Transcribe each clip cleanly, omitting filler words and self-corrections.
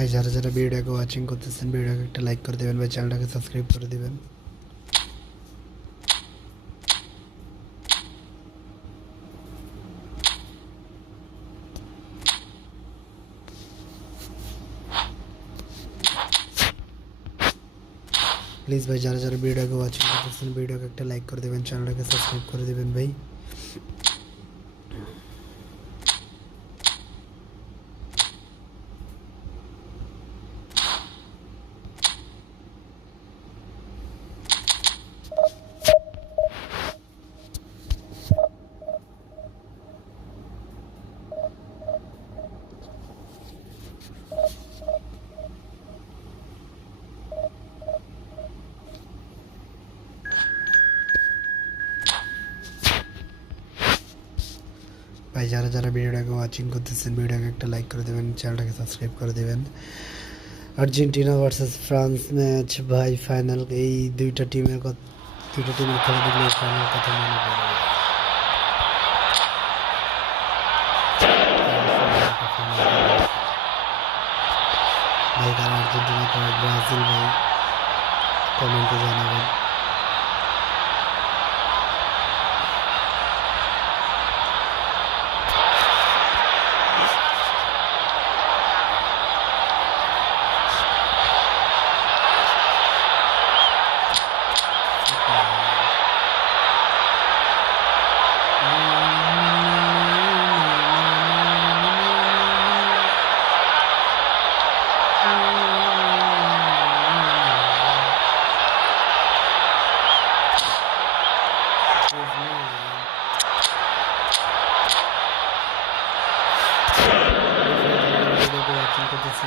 ভাই যারা যারা ভিডিওটাকে ওয়াচিং করতেছেন ভিডিওকে একটা লাইক করে দেবেন, ভাই চ্যানেলটাকে সাবস্ক্রাইব করে দেবেন। প্লিজ ভাই যারা যারা ভিডিওকে ওয়াচিং করতেছেন ভিডিওকে একটা লাইক করে দেবেন, চ্যানেলটাকে সাবস্ক্রাইব করে দেবেন ভাই। ভাই যারা যারা ভিডিওটাকে ওয়াচিং করতেছেন ভিডিওকে একটা লাইক করে দেবেন, চ্যানেলটাকে সাবস্ক্রাইব করে দেবেন। আর্জেন্টিনা ভার্সেস ফ্রান্স ম্যাচ ভাই, ফাইনাল। এই দুইটা টিমের খেলা দেখলে ফাইনাল কথা মনে পড়ে। ভাই কারা আর্জেন্টিনা কারা ব্রাজিল ভাই কমেন্টে জানাবেন।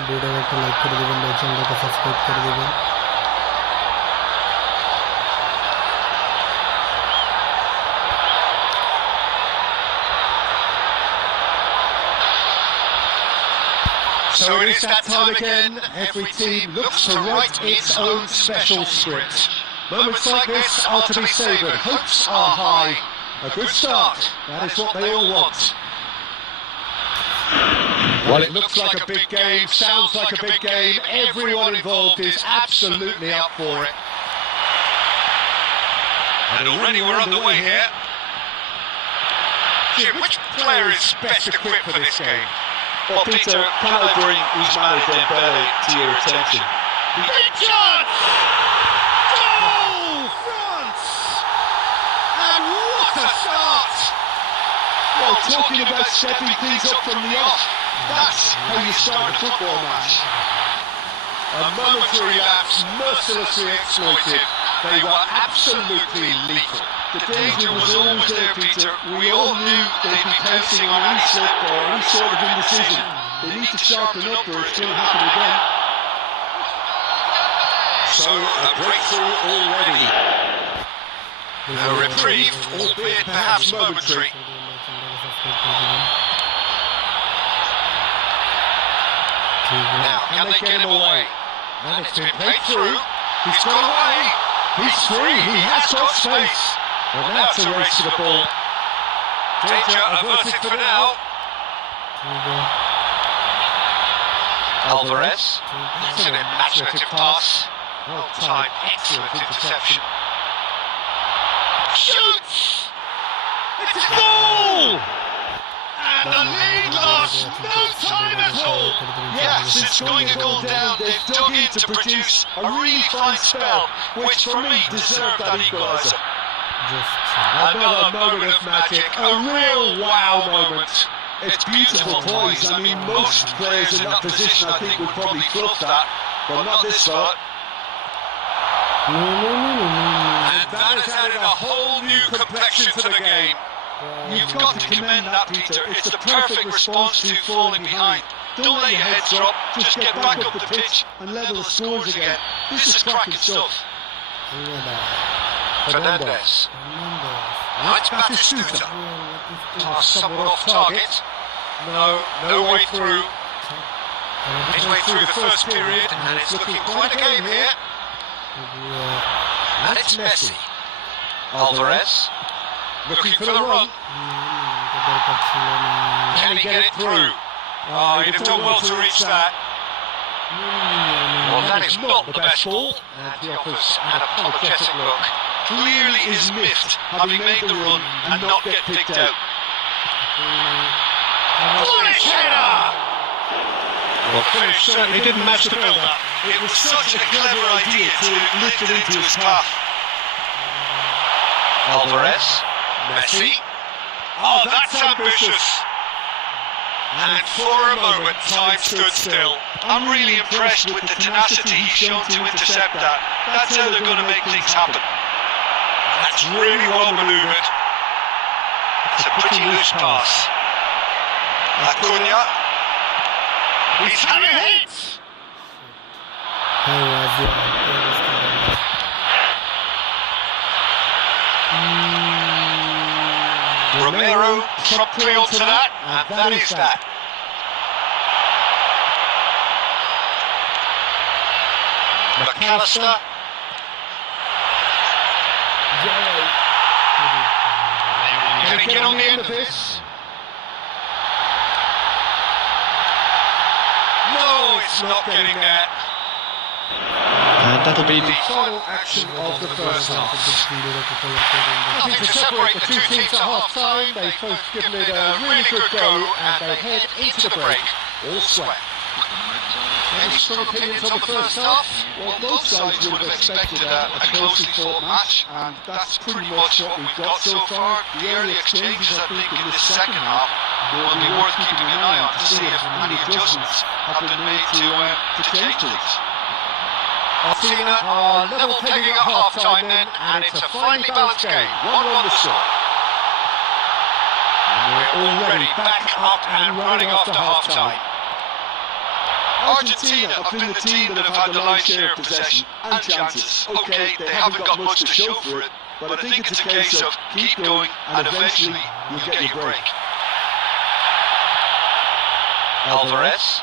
ভিডিওকে একটা লাইক করে দেবেন, ভাই চ্যানেলটাকে সাবস্ক্রাইব করে দেবেন। So it is that time again. Every team looks to write its own special script. Moments like this are to be savoured. Hopes are high. A good start. That is what they all want. Well, it looks like a big game, sounds like a big game. Everyone involved is absolutely up for it. And already we're underway here. Jim, which player is best equipped for this game? Well, Peter, can I bring Ousmane Dembele to your attention? Big chance! Goal! France! And what a start! Well, talking about stepping things up from the off, that's how you start a football match. A momentary lapse mercilessly exploited. They were absolutely lethal. The danger was always there, Peter. We all knew they'd be pouncing on any slip or any sort of indecision. They need to sharpen up or it's going to happen again. So, a breakthrough already. A reprieve, albeit perhaps momentary. Now, can they get him away? And it's been played through. He's got away. He's free. He has got space. Well, now it's a race to the ball. Danger averted for now. Alvarez. That's an imaginative pass. Well timed, excellent interception. Shoots! It's a goal! And the lead lasts no time at all. Yeah, since going a goal down, they've dug in to produce a really fine spell, which for me deserved that equaliser. Another moment of magic, a real wow moment. It's beautiful poise. I mean, most players in that position, I think, would probably fluff that, but not this far. And that has added a whole new complexion to the game. You've got to commend that, Peter. It's the perfect response to falling behind. Don't let your heads drop, just get back up the pitch and level the scores again. This is cracking stuff. Fernandez. Now it's Batistuta. Somewhat off target. No way through. Midway through the first period, and it's looking quite a game here. And it's Messi. Alvarez. Looking for the run. Can he get it through? Oh, he'd have done well to reach that. Well, that is not the best ball, and he offers an apologetic look. Clearly is miffed, having made the run and not get picked out. Foolish header! Well, the finish certainly didn't match the build-up. It was such a clever idea to lift it into his path. Alvarez, Messi. Oh, that's ambitious! And for a moment, time stood still. I'm really impressed with the tenacity he's shown to intercept that. That's how they're going to make things happen. That's really well manoeuvred. It's a pretty loose pass. Acuna. He's had a hit! Romero promptly onto that, and that is that. McAllister. Can he get on the end of this? No, it's not getting there. And that'll be the final action of the first half. Nothing to separate the two teams at half-time. They've both given it a really good go, and they head into the break. All sweat. Any strong opinions on the first half? Well, both sides would have expected a closely fought match, and that's pretty much what we've got so far. The early exchanges, I think, in this second half will be worth keeping an eye on to see if any adjustments have been made to change things. Arsenal are level pegging at half-time then, and it's a finely balanced game, 1-1 the score. And we're already back up and running after half-time. Argentina have been the team that have had the lion's share of possession and chances. Okay, they haven't got much to show for it, but I think it's a case of keep going and eventually you'll get your break. Alvarez.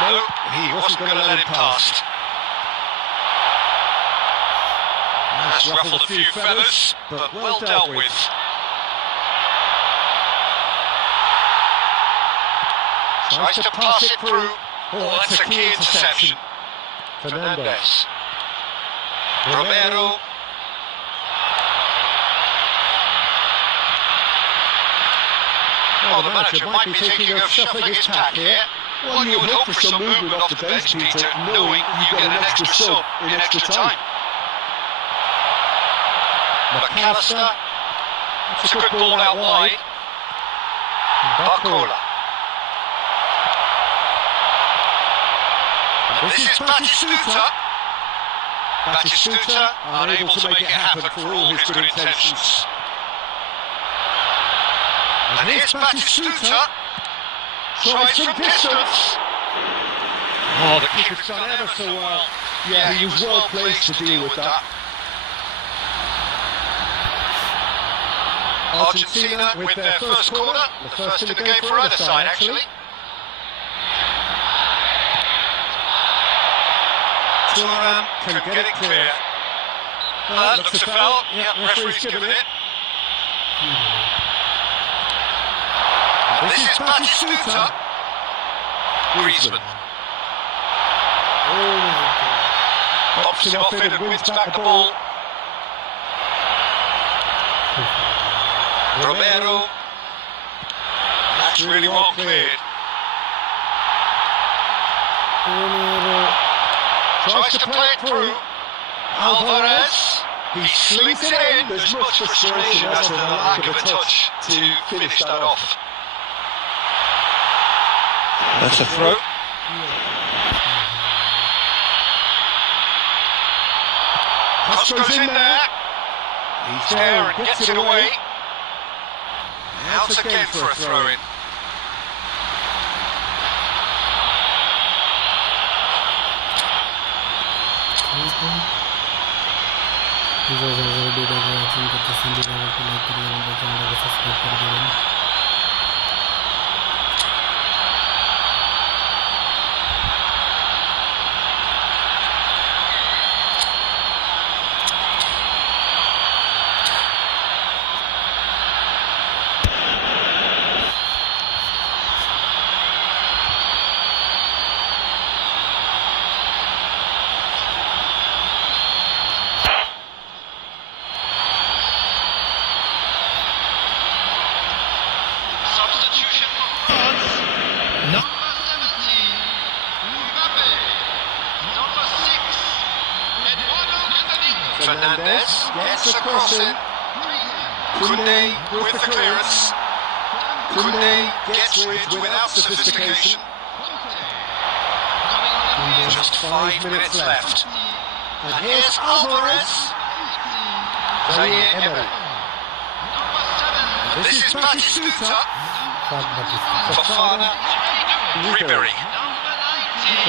No, he wasn't going to let him past. That's ruffled a few feathers, but well dealt with. Tries to pass it through. Oh, that's a key interception. Fernandez. Romero. Oh, the manager might be thinking of shuffling his pack here. Well, you would hope for some movement off the bench, Peter, knowing you get an extra sub in extra time. McAllister. It's a good ball out wide. Barcola. And this is Batistuta. Batistuta unable to make it happen for all his good intentions. And here's Batistuta. Tries from distance. Oh, the keeper's done ever so well. Yeah, he was well placed to deal with that. Argentina with their first corner, the first in the game for either side actually. Thuram can get it clear. That looks a foul. Yeah, referee's given it. This is Batistuta. Griezmann. Pops him off it and wins back the ball. Romero. That's really well cleared. Tries to play it through. Alvarez. He slings it in. There's much frustration as to the lack of a touch to finish that off. That's a throw. Cross goes in there. He's there and gets it away. Out again for a throw-in. Hernandez gets a cross in. Koundé with the clearance. Koundé gets rid without sophistication. Just 5 minutes left. And here's Alvarez. Zaire Emery. This is Batistuta. Fofana. Ribéry.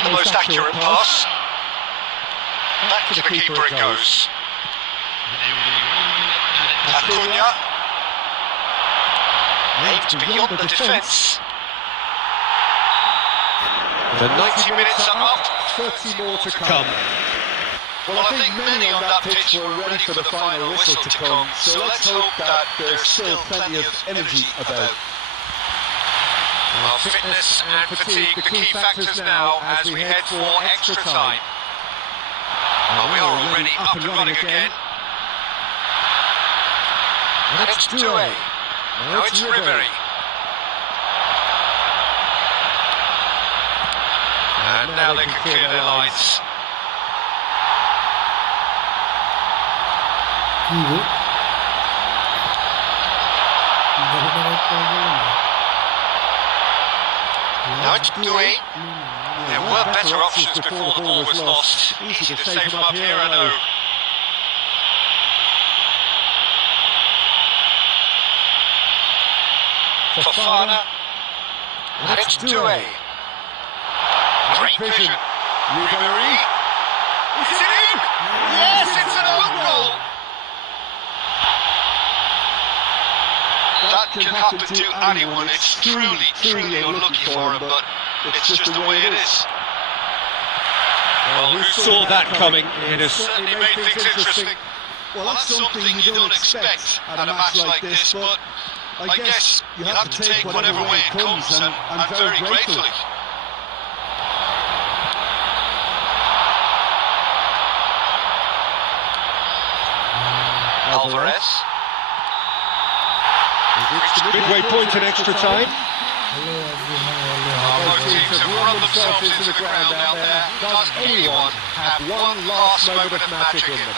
The most accurate pass. Back to the keeper it goes. Acuna. Aimed beyond the defence. The 90 minutes are up. 30 more to come. Well, I think many on that pitch were ready for the final whistle to come, so let's hope that there's still plenty of energy about. Well, fitness and fatigue, the key factors now as we head for extra time. Well, we are already up and running again. And it's Doué. Now it's Ribéry. And now they can clear their lines. Now it's Doué. There were better options before the ball was lost. Easy to save them up here, I know. Fofana. And it's Doué. Great vision. Ribéry. Is it in? Yes, it's an own goal. That can happen to anyone. It's truly unlucky for him, but it's just the way it is. Well, who saw that coming? It has certainly made things interesting. Well, that's something you don't expect at a match like this, but I guess you have to take whatever way it comes, and very gratefully. Alvarez. Midway point in extra time. Both teams have run themselves into the ground out there. Does anyone have one last moment of magic in them?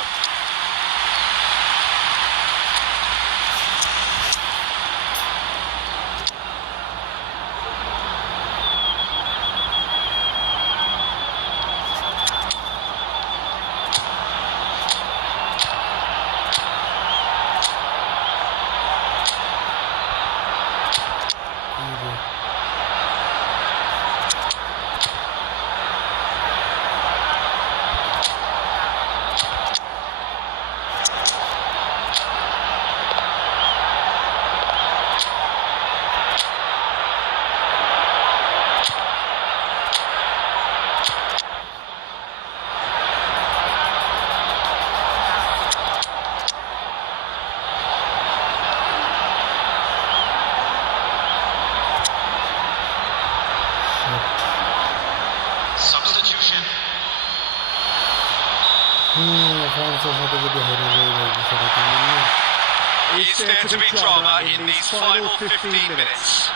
Substitution. Is there to be drama in these final 15 minutes?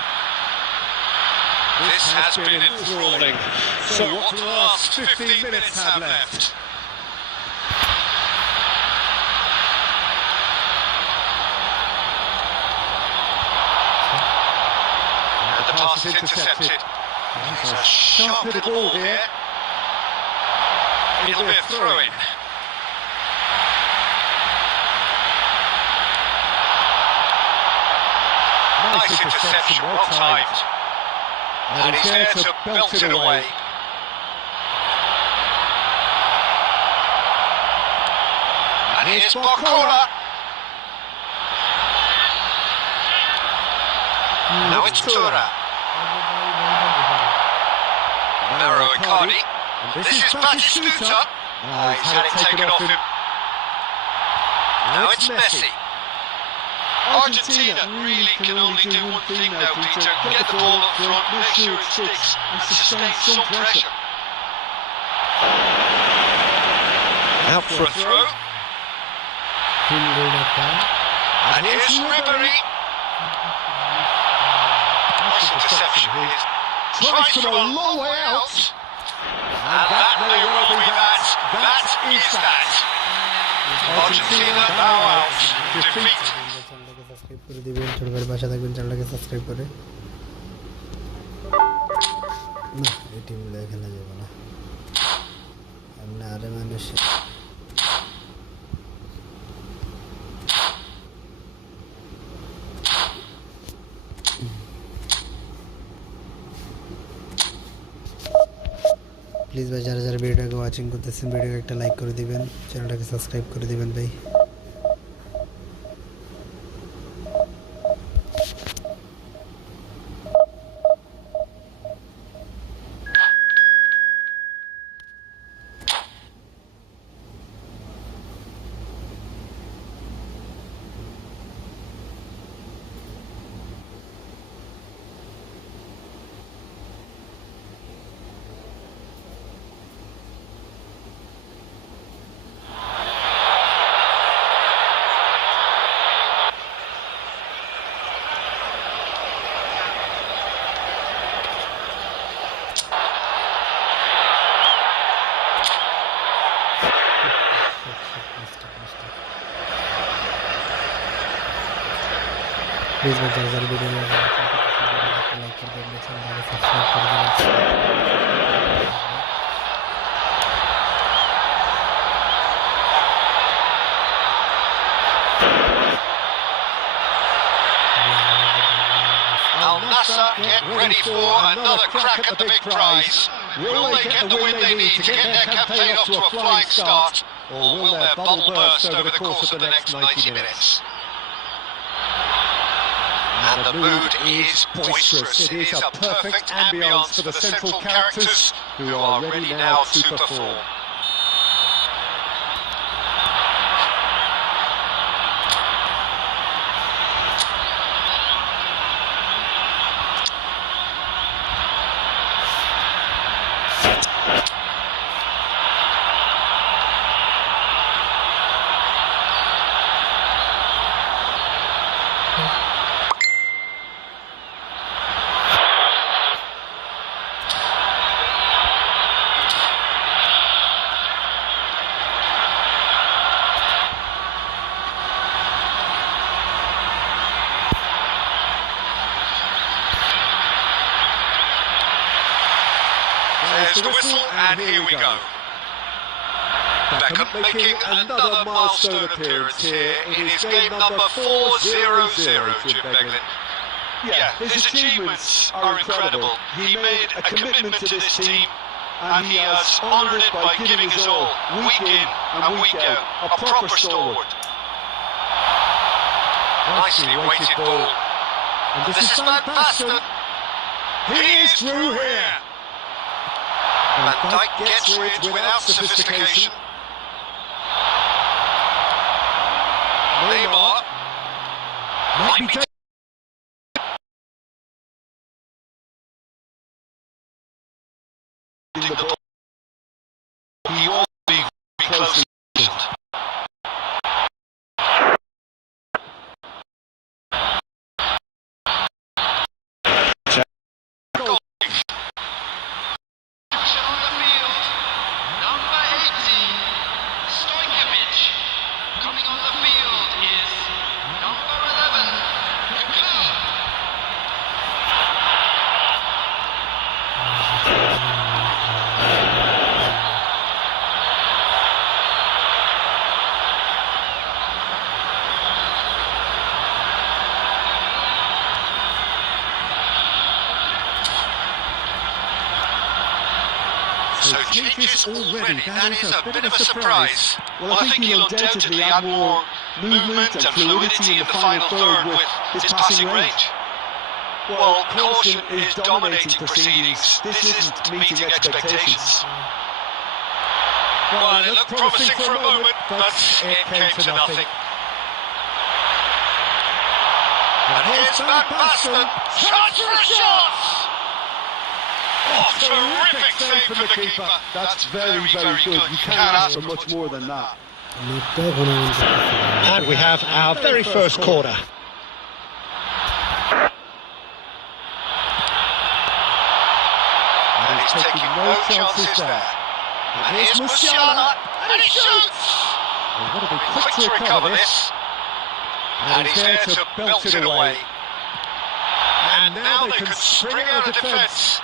This has been enthralling. So what the last 15 minutes have left? And the pass is intercepted. He's a sharp little ball here. It'll be a throw-in. Nice interception, well timed. And he's there to belt it away. And here's Barcola. Now it's Tura. Mauro Icardi. This is Batistuta. He's had it taken off him. Now it's Messi. Argentina really can only do one thing now, Peter. Get the ball up front, make sure it sticks, and sustain some pressure. Out for a throw. And here's Ribéry. Nice interception. Tries from a long way out. And that may well be that. That is that. Argentina bow out. Defeat. চ্যানেলটাকে subscribe করে দিবেন, ছোট করে পাশে থাকবেন, চ্যানেলটাকে subscribe করে। না, এই টিমগুলো খেলা যাবে না, আমরা আরে মানুষ। প্লিজ ভাই, যারা যারা ভিডিওটাকে ওয়াচিং করতেছেন, ভিডিওকে একটা লাইক করে দিবেন, চ্যানেলটাকে সাবস্ক্রাইব করে দিবেন ভাই। प्लीज़ मैं ज़रा ज़रा वीडियो लाइक कर देना, चैनल को सब्सक्राइब कर देना। Al Nassr get ready for another crack at the big prize. Will they get the win they need to get their campaign off to a flying start, or will their bubble burst over the course of the next 90 minutes? And the mood is boisterous. It is a perfect ambience for the central characters who are ready now to perform. There's the whistle, and here we go. Beckham making another milestone appearance here. It is game number 400, Jim Beglin. Yeah, his achievements are incredible. He made a commitment to this team, and he has honoured it by giving his all, week in and week out. A proper stalwart. Nicely weighted ball. And this is Van Basten. He is through here. Van Dijk gets through it without sophistication. Neymar might be taking the ball. He will be closely positioned. So changes already, that is a bit of a surprise. Well, I think he'll undoubtedly add more movement and fluidity in the final third with his passing range. Well, caution is dominating proceedings. This isn't meeting expectations. Well, it looked promising for a moment, but it came to nothing. And here's Van Basten, chance for a shot! Oh, terrific save from the keeper. That's very, very good. You can't ask for much more than that. And we have our very first corner. And he's taking no chances there. And here's Musiala, and he shoots! Quick to recover this. And he's there to belt it away. And now they can spring out of defence.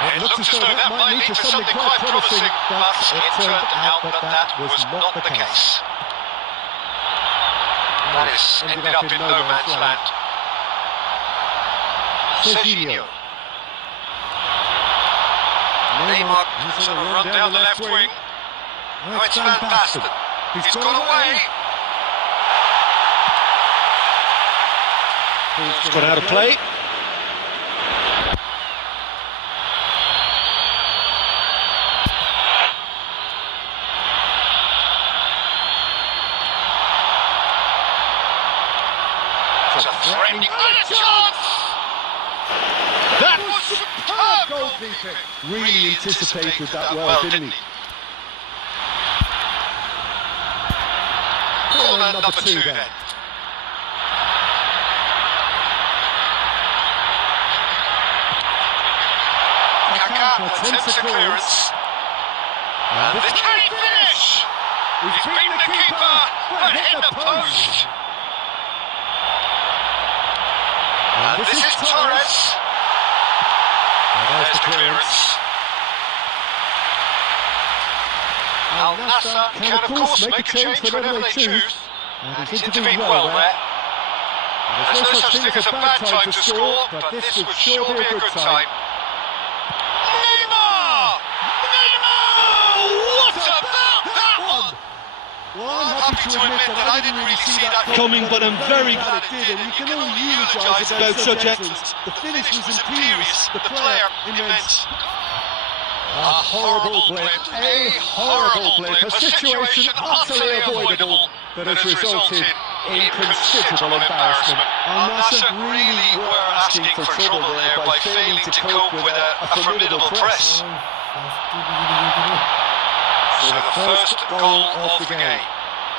It looked as though that might lead to something quite promising, but it turned out that that was not the case. That has ended up in no man's land. Serginho. Neymar has a run down the left wing. Now it's Van Basten. He's got away. It's gone out of play. It's a threatening chance. That was superb goalkeeping. Really anticipated that well, didn't he? Corner number 2 then. Kaká attempts a clearance. And can he finish? He's beaten the keeper, but hit the post. And this is Torres. There's the clearance. Al Nassr can of course make a change whenever they choose. And he's intervened well there. There's no such thing as a bad time to score, but this would sure be a good time. Neymar! Neymar! What about that one? Well, I'm happy to admit that I didn't really see that Coming, but I'm very glad it did, and you can only eulogise about such excellence. The finish was imperious, the player immense. A horrible blip, a horrible blip, a situation utterly avoidable that has resulted in considerable embarrassment. Al Nassr really were asking for trouble there by failing to cope with a formidable press. So the first goal of the game.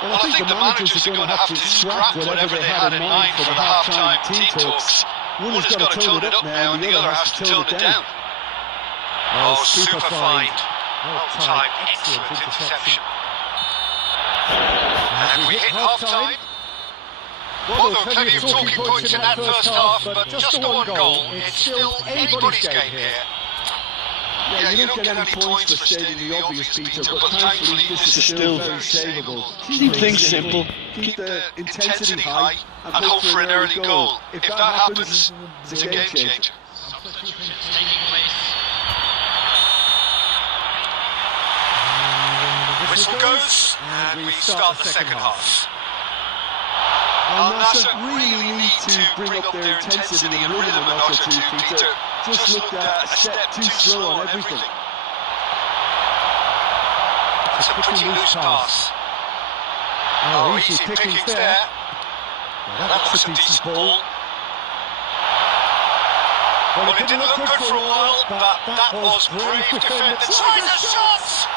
Well, I think the managers are going to have to scrap whatever they had in mind for the half-time team talks. One has got to tone it up now, and the other has to tone it down. Oh, super find. Well-timed, excellent interception. And we hit half-time. Well, there were plenty of talking points in that first half, but just the one goal. It's still anybody's game here. Yeah, you don't get any points for stating the obvious, Peter, but thankfully this is still very savable. Keep things simple. Keep the intensity high and hope for an early goal. If that happens, it's a game changer. Whistle goes, and we start the second half. Al Nassr really need to bring up their intensity and rhythm a notch or two, Peter. Just looked at a step too slow on everything. It's a pretty loose pass. Oh, easy pickings there. That looks a decent ball. Well, it didn't look good for a while, but that was brave defending. Tries a shot!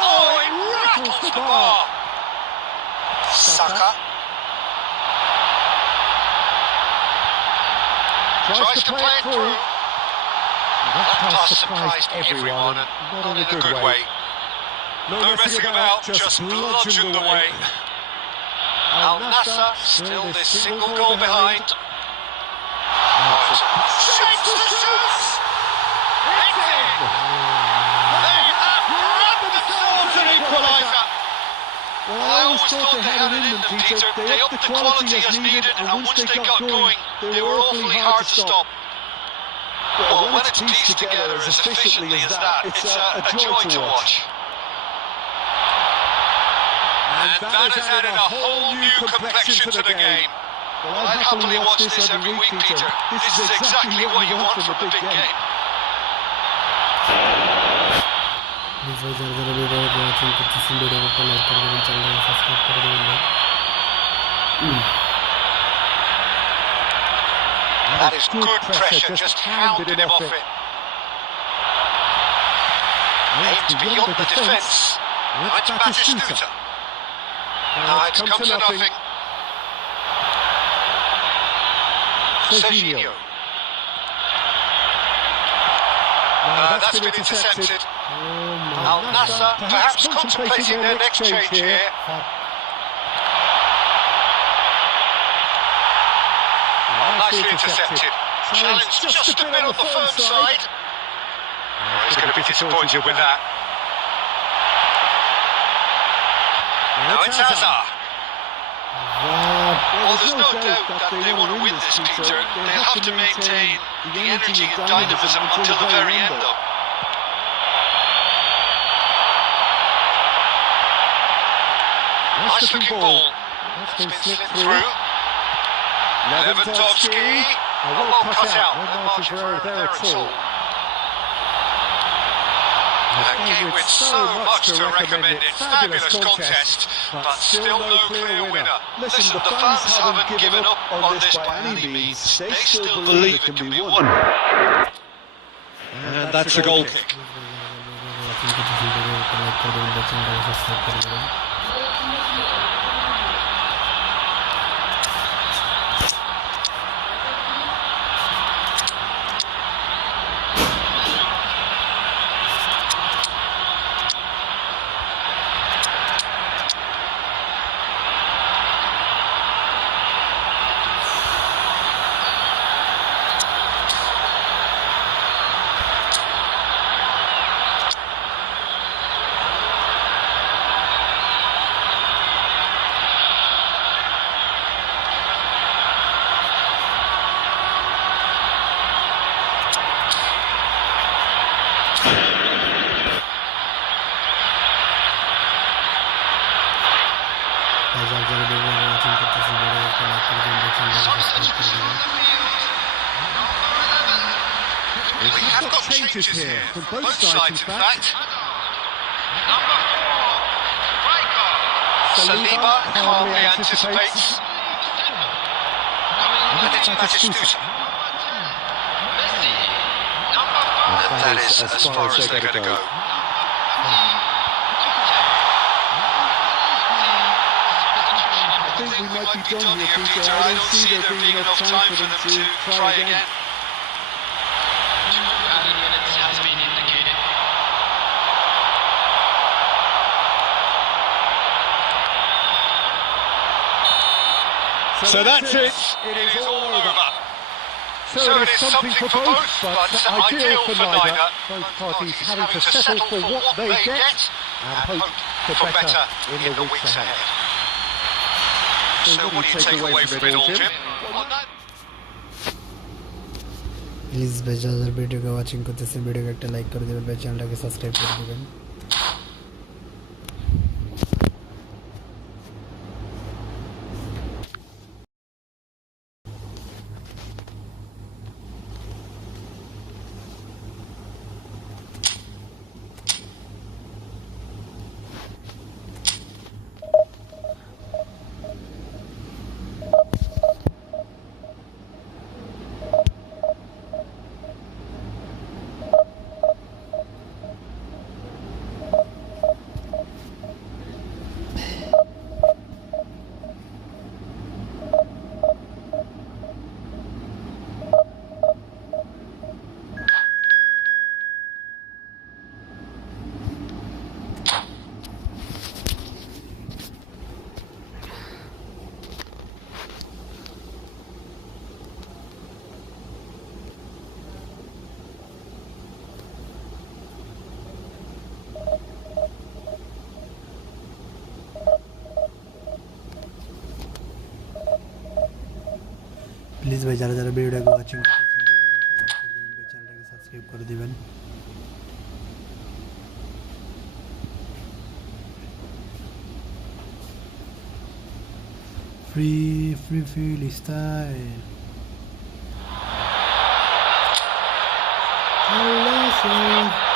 Oh, it rattles the bar. Saka. Tries to play it through. That pass surprised everyone, and not in a good way. No messing about, just bludgeoned away. Al Nassr still this single goal behind. Shapes the shoots! It's in! They have grabbed the third equaliser! Well, I always thought they had it in them, Peter. They upped the quality as needed, and once they got going, they were awfully hard to stop. Well, when it's pieced together as efficiently as that, it's a joy to watch. And that has added a whole new complexion to the game. Well, I'd happily watch this every week, Peter. This is exactly what you want from a big game. That is good pressure, just hounded him off it. Aimed beyond the defence. Now it's Batistuta. Now it's come to nothing. Serginho. That's been intercepted. Al Nassr perhaps contemplating their next change here. Nicely intercepted. Challenge just a bit on the firm side. He's going to be disappointed with that. Now it's Hazard. Well, there's no doubt that they want to win this, Peter. They'll have to maintain the energy and dynamism until the very end, though. Nice looking ball. It's been slipped through. Lewandowski. Well cut out. No margin for error there at all. A game with so much to recommend it. Fabulous contest, but still no clear winner. Listen, the fans haven't given up on this by any means. They still believe it can be won. And that's a goal kick. We have got changes here, from both sides in fact. Number 4, Saliba calmly anticipates. And it's Batistuta. And that is as far as they're going to go. I think we might be done here, Peter. I don't see there being enough time for them to try again. So that's it. It is all over. So it is something for both, but ideal for neither. Both parties having to settle for what they get and hope for better in the weeks ahead. So what do you take away from it all, Jim? Please ভাই যারা ভিডিওকে watching করতেছেন ভিডিওকে একটা like করে দেবেন ভাই চ্যানেলটাকে সাবস্ক্রাইব করে দেবেন প্লিজ ভাই যারা যারা ভিডিওটাকে ওয়াচিং করতেছেন ভিডিওটাকে একটা লাইক করে দেবেন ভাই চ্যানেলটাকে সাবস্ক্রাইব করে দিবেন free style Allah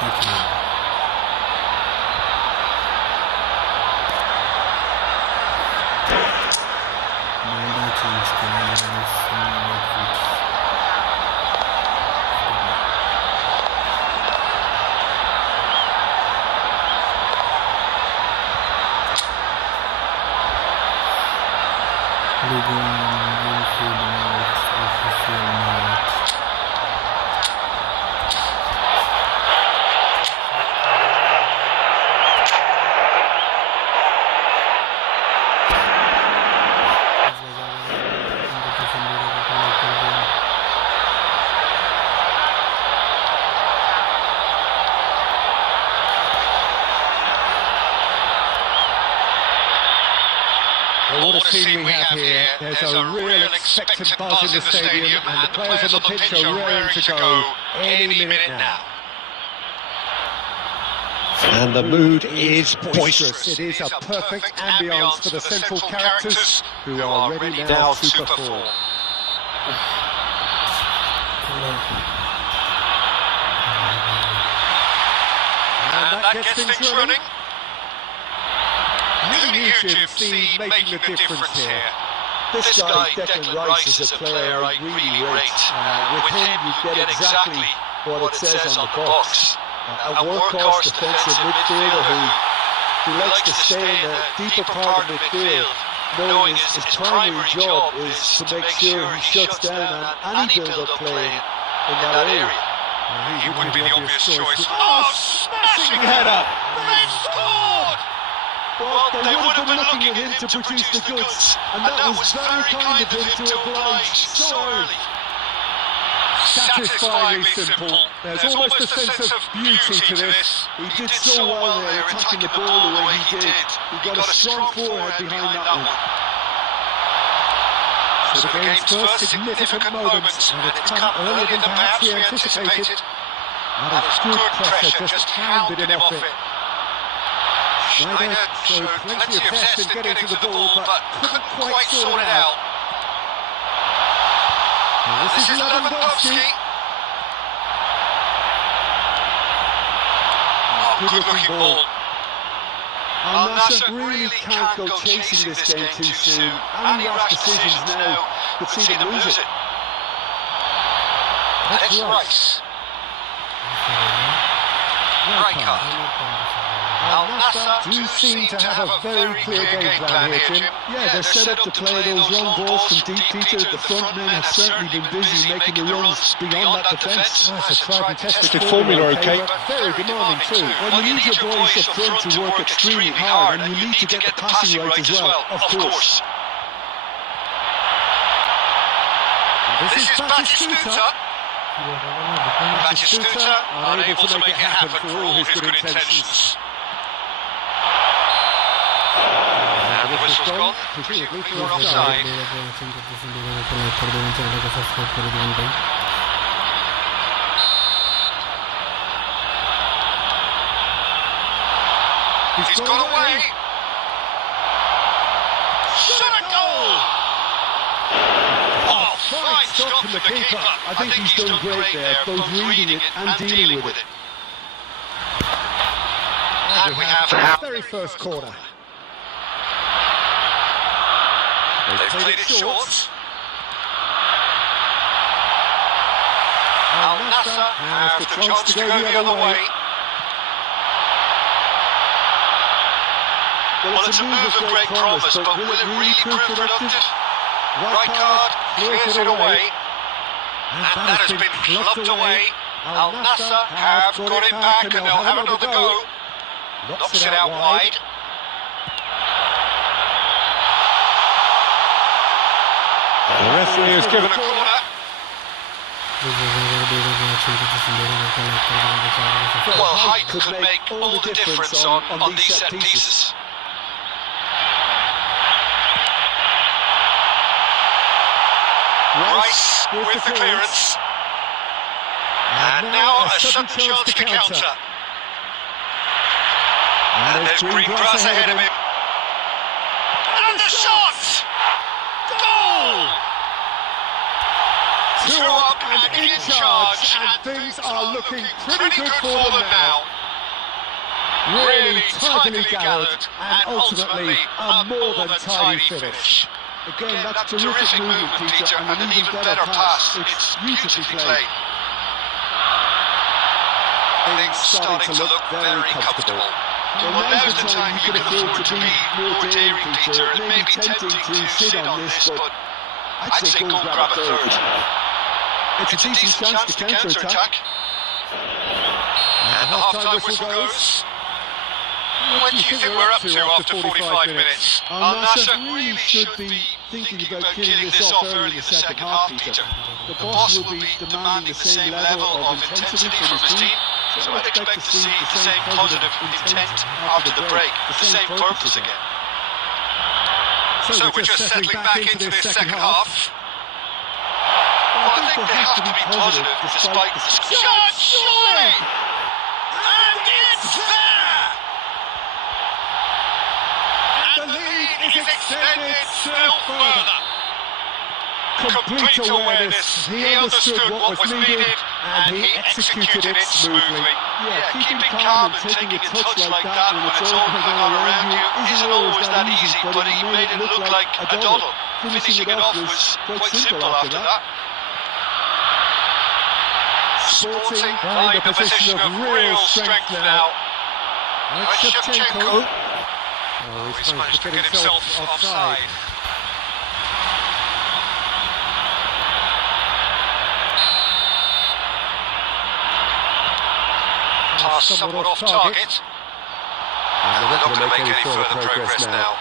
দেখি বলটা চেঞ্জ করে Well, what a scene we have here. There's a real expectant buzz in the stadium, and the players on the pitch are raring to go any minute now. And the mood is boisterous. It is a perfect ambience for the central characters, who are ready now to perform. And that gets things running. Who do you see making the difference here? This guy, Declan Rice, is a player I really rate. With him, you get exactly what it says on the box. A workhorse defensive midfielder who likes to stay in the deeper part of midfield, knowing his primary job is to make sure he shuts down on any build-up play in that area. He wouldn't be the obvious choice. Oh, smashing header! They've scored! Well, they would have been looking at him to produce the goods, and that was very kind of him to oblige so early. Satisfyingly simple. There's almost a sense of beauty to this. He did so well there, attacking the ball the way he did. He got a strong forehead behind that one. So the game's first significant moments, and it's come earlier than perhaps we anticipated. That is good pressure, just hounded him off it. Schneider showed plenty of zest in getting to the ball, but couldn't quite sort it out. This is Lewandowski. Good looking ball. Al Nassr really can't go chasing this game too soon. Any rash decisions now could see them lose it. That's Rice. Right card. Al Nassr Do seem to have a very clear game plan here, Jim. Yeah, they're set up to play those long balls from deep, Peter. The front men have certainly been busy making the runs beyond that defence. That's a tried and tested formula, okay, but very demanding too. Well, you need your boys up front to work extremely hard, and you need to get the passing right as well, of course. This is Batistuta. Batistuta unable to make it happen for all his good intentions. And the whistle's gone, presumably for offside. He's gone away. Shot a goal! Oh, fine stop from the keeper. I think he's done great there, both reading it and dealing with it. And we have our very first corner. They've played it short. Al Nassr has the chance to go the other way. Well, it's a move of great promise, but will it really prove productive? Right card, clears it away. And that has been clubbed away. Al Nassr have got it back and they'll have another go. Knocks it out wide. The referee has given A corner. Well, height could make all the difference on these set pieces. Rice with the clearance. And now a sudden chance to counter. And there's green grass ahead of him. And the shot! Goal! 2 up and in charge, and things are looking pretty good for them now. Really tidily gathered, and ultimately a more than tidy finish. Again, that's terrific movement, Peter, and an even better pass. It's beautifully played. Things starting to look very comfortable. Well, now's the time you can afford to be more daring, Peter. It may be tempting to sit on this, but I'd say go and grab a third. It's a decent chance to counter-attack. And the half-time whistle goes. What do you think we're up to after 45 minutes? Al-Nassr really should be thinking about killing this off early in the second half, Peter. The boss will be demanding the same level of intensity from his team, so I'd expect to see the same positive intent after the break, the same purpose again. So we're just settling back into this second half. Well, I think they have to be positive despite the shot, surely! And it's there! And the lead is extended still further. Complete awareness, he understood what was needed and he executed it smoothly. Yeah, keeping calm and taking a touch like that when it's all going on around you isn't always that easy, but he made it look like a doddle. Finishing it off was quite simple after that. Sporting find a position of real strength now. And Shevchenko. Oh, he's managed to get himself offside. Pass somewhat off target. And they're not going to make any further progress now.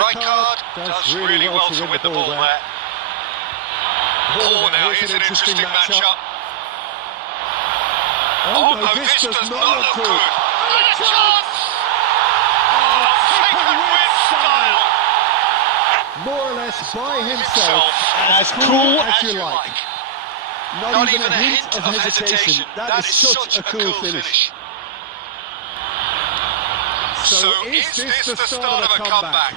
Right card does really well to win the ball there. Oh, now here's an interesting matchup. Oh, no, this does not look good. And a chance! Oh, taken with style. More or less by himself, as cool as you like. Not even a hint of hesitation. That is such a cool finish. So is this the start of a comeback?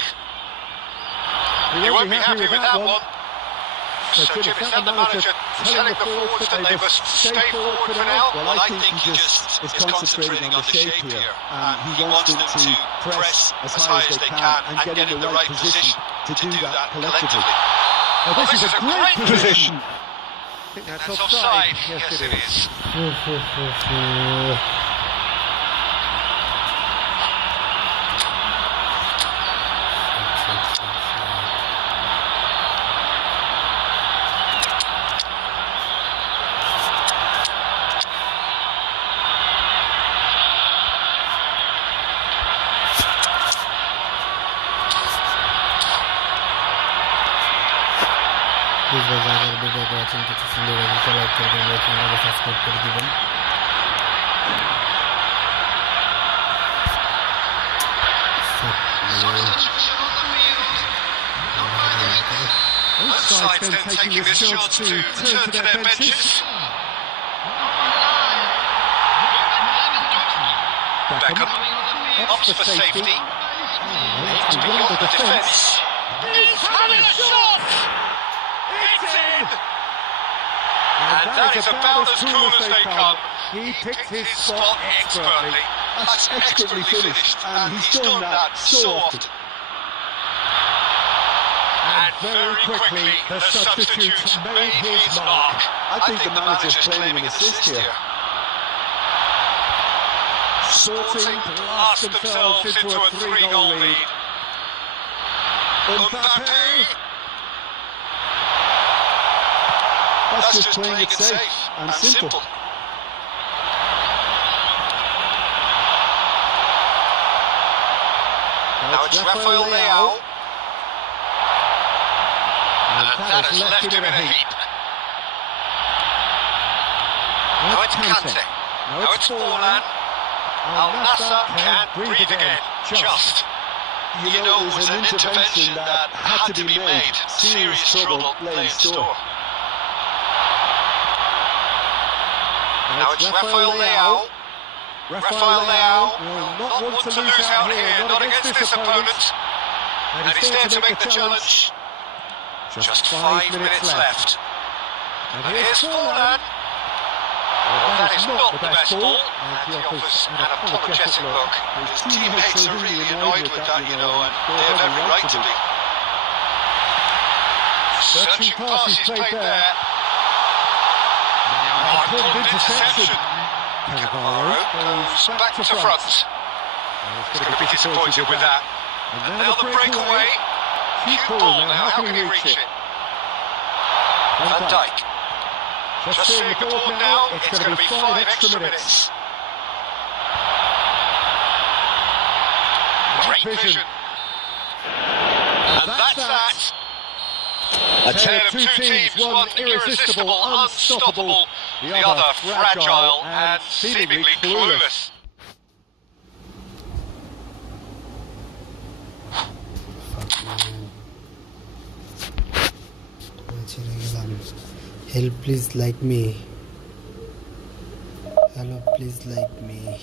You won't be happy with that one. So Jimmy, is that the manager telling the forwards that they must stay forward for now? Well, I think he just is concentrating on the shape here. He wants them to press as high as they can and get in the right position to do that collectively. Oh, this is a great position. I think That's offside. Yes, it is. Video को watching करते समय like कर देंगे, channel को subscribe कर दीजिए। Both sides then taking this chance to turn to their benches. Beckham opts for safety. It's beyond the defence. He's having a shot! It's in! And that is about as cool as they come. He picked his spot expertly. That's expertly finished, and he's done that so often. And very quickly, the substitute made his mark. I think the manager's claiming an assist here. Sporting blast themselves into a 3-goal lead. Mbappe! That's just playing it safe and simple. Now it's Rafael Leao. And that has left him in a heap. Now it's Kante. Now it's Forlan. Al-Nassr can't breathe again. Just. You know, it was an intervention that had to be made. Serious trouble lay in store. Now it's Rafael Leao. Rafael Leao will not want to lose out here, not against this opponent. And he's there to make the challenge. Just 5 minutes left. And here's Fortnite. Well, that is not the best ball, and he offers an apologetic look. His teammates are really annoyed with that, you know, and they have every right to be. Searching pass is played there. Hard-pulled interception. Cannavaro goes back to front. He's going to be disappointed with that. And now the breakaway. Cute ball now, how can he reach it? Van Dijk. Just seeing the ball now, it's going to be 5 extra minutes. Great vision. And that's that. A tale of two teams, one irresistible, unstoppable, the other fragile and seemingly clueless. Help, please like me. Hello, please like me.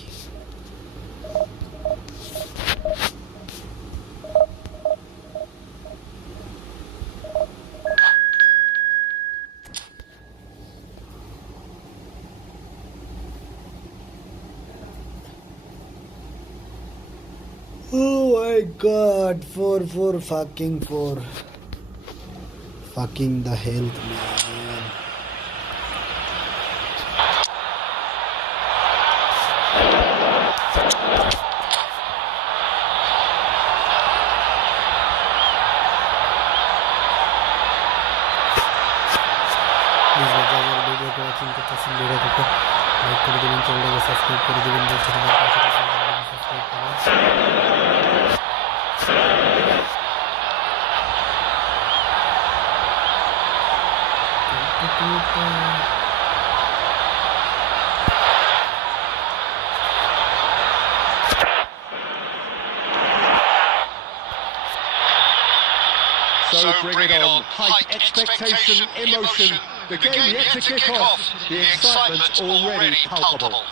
Oh my god, 4 fucking 4. Fucking the health, man. So bring it on. Hype, expectation, emotion. The game yet to kick off. The excitement's already palpable.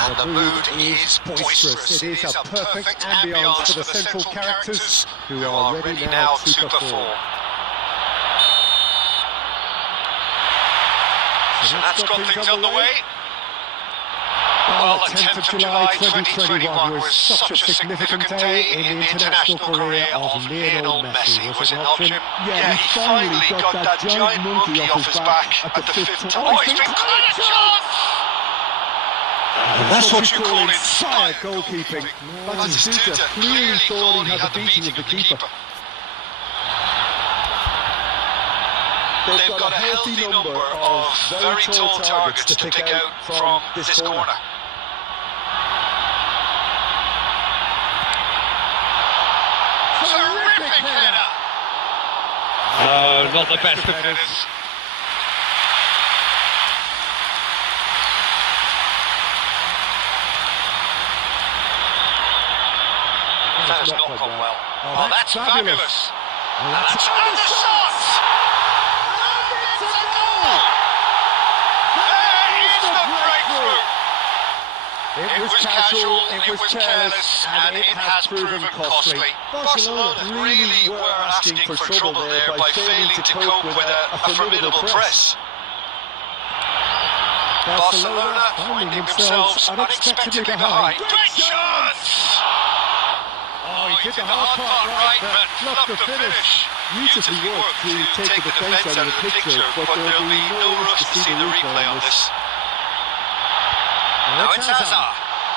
And the mood is boisterous. It is a perfect ambience for the central characters who are ready now to perform. So that's got things underway. Well, the 10th of July 2021 was such a significant day in the international career of Lionel Messi, was it not, Jim? Yeah, he finally got that giant monkey off his back at the 5th time. Oh, he's been cleared a chance! That's what you call inspired goalkeeping. Batistuta clearly thought he had the beating of the keeper. They've got a healthy number of very tall targets to pick out from this corner. Terrific header! No, not the best of headers. That has not gone well. Oh, that's fabulous. And that's another shot! And it's a goal! There is the breakthrough! It was casual, it was careless, and it has proven costly. Barcelona really were asking for trouble there by failing to cope with a formidable press. Barcelona finding themselves unexpectedly behind. Great chance! Oh, he did the hard part right, but not the finish. Beautifully worked to take the defence out of the picture, but there'll be no rush to see the replay on this. Now it's Hazard.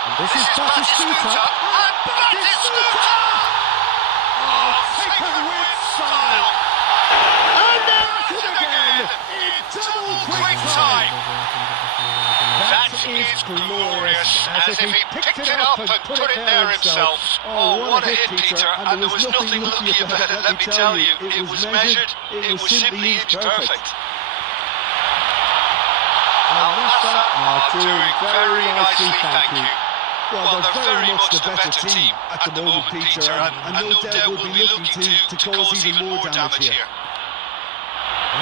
And this is Batistuta. And Batistuta! Oh, taken with style. And there it again in double quick time. That is glorious, as if he picked it up and put it there himself. Oh, what a hit, Peter, and there was nothing lucky about it, let me tell you. It was measured, it was simply inch perfect. Al-Nassr are doing very nicely, thank you. Well, they're very much the better team at the moment, Peter, and no doubt will be looking to cause even more damage here.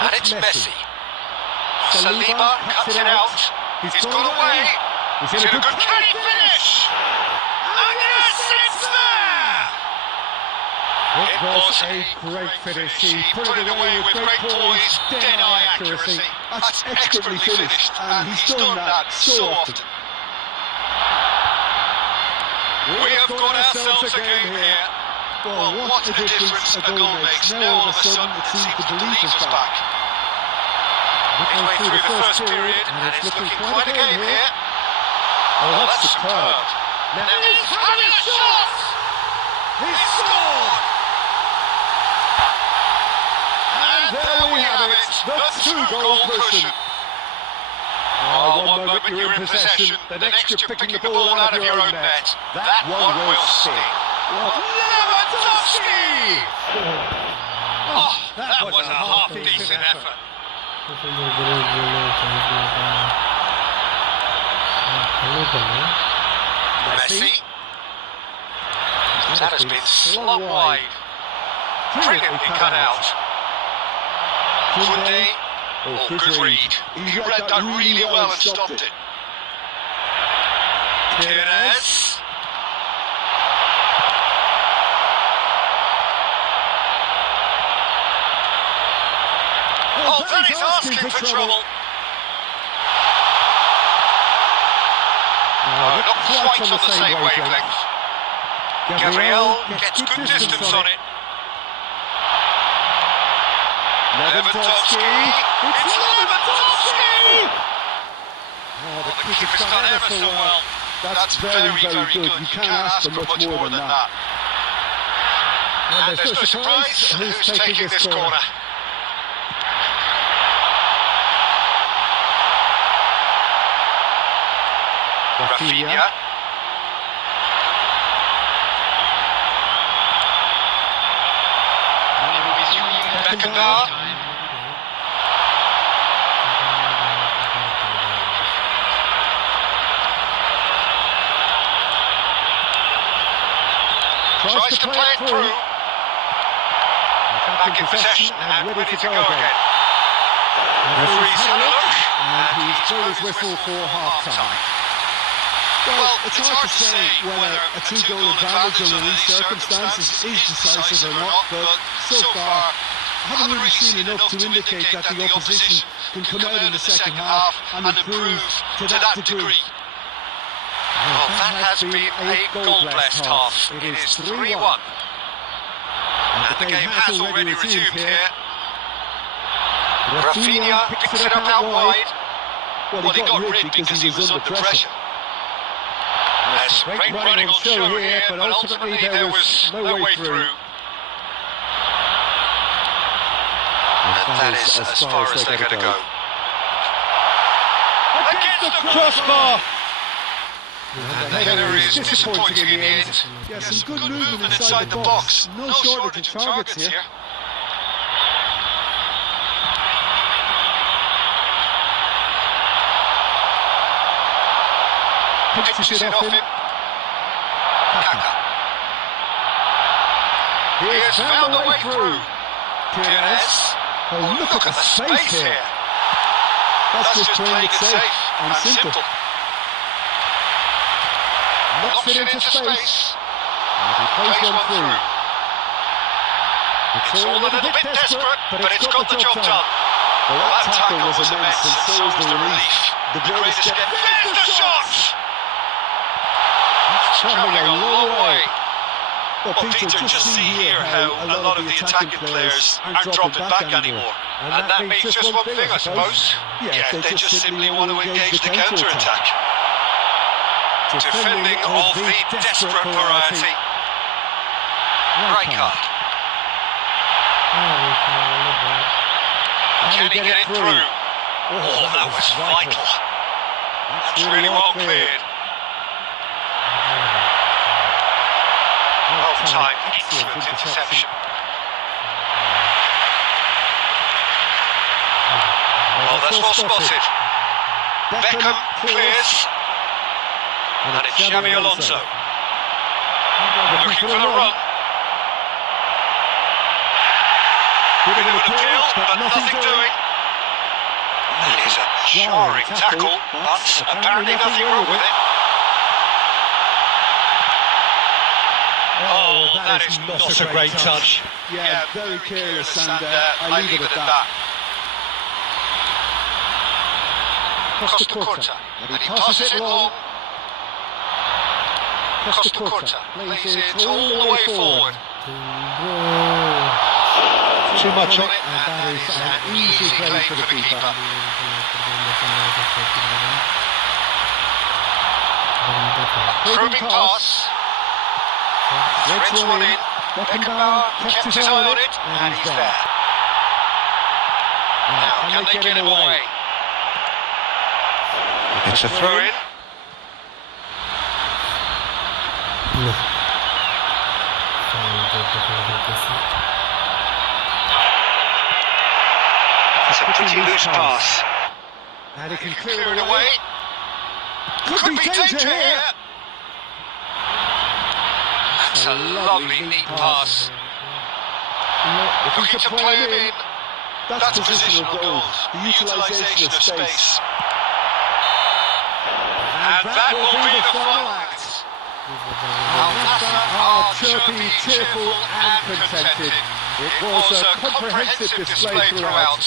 And it's Messi. Saliba cuts it out. He's gone away. He's in a good finish. And yes, it's there! It was a great finish. He put it away with great poise, dead-eye accuracy. That's expertly finished, and he's done that so often. We have got ourselves a game here. Well, what a difference a goal makes. Now all of a sudden it seems the belief is back. Midway through the first period, and it's looking quite a game here. Oh, that's superb. Now he's having a shot! He scored! And there we have it, the two-goal cushion. Oh, one moment you're in possession, the next you're picking the ball out of your own net. That one will sting. Lewandowski! Oh, that was a half-decent effort. Messi. That has been slung wide. Brilliantly cut out. Kunde. Oh, good read. He read that really well and stopped it. Jimenez. Oh, that is asking for trouble. Not quite on the same wavelength. Gabriel gets good distance on it. Lewandowski. It's Lewandowski! Oh, The keeper's done ever so well. That's very, very good. You can't ask for much more than that. And there's no surprise who's taking this corner. Rafinha. Beckenbauer. Tries to play it through. Back in possession and ready to go again. Referee's had a look. And he's blown his whistle for half-time. Well, it's hard to say whether a two-goal advantage under these circumstances is decisive or not, but so far, I haven't really seen enough to indicate that the opposition can come out in the second half and improve to that degree. Well, that has been a goal-blessed half. It is 3-1. And the game has already resumed here. Rafinha picks it up out wide. Well, he got rigged because he was under pressure. There's great running on show here, but ultimately there was no way through. And that is as far as they're going to go. Against the crossbar! And the header is disappointing in the end. Yeah, some good movement inside the box. No shortage of targets here. Pitches it off him. Kaka. He has found the way through. Jimenez. Oh, look at the space here. That's just playing it safe and simple. Knocks it into space. And he plays one through. It's all a little bit desperate, but it's got the job done. Well, That tackle was immense, and so was the relief. The greatest get. There's the shot! Travelling a long way. Well, Peter, just see here how a lot of the attacking players aren't dropping back anymore. And that means just one thing, I suppose. Yeah, they just simply want to engage the counter-attack. Defending of the desperate variety. Right card. Can he get it through? Oh, that was vital. That's really well cleared. Well-timed, excellent interception. Oh, that's well spotted. Beckham clears. And it's Xabi Alonso. Looking for the run. Bit of an appeal, but nothing doing. That is a jarring tackle, but apparently nothing wrong with it. Oh, that is not a great touch. Yeah, very careless, and I leave it at that. Costa, and he passes it long. Costa plays it all the way forward. Too much on it, and that is an easy play for the keeper. Probing pass. Threads one in. Beckenbauer kept his eye on it, and he's there. Now, can they get him away? It's a throw-in. It's a pretty loose pass. And he can clear Clear it it away. Could be danger here. That's a lovely, neat pass. Looking to play him in. That's positional goals. The utilisation of space. And that will be the final act. Are chirpy, cheerful and contented. It was a comprehensive display throughout.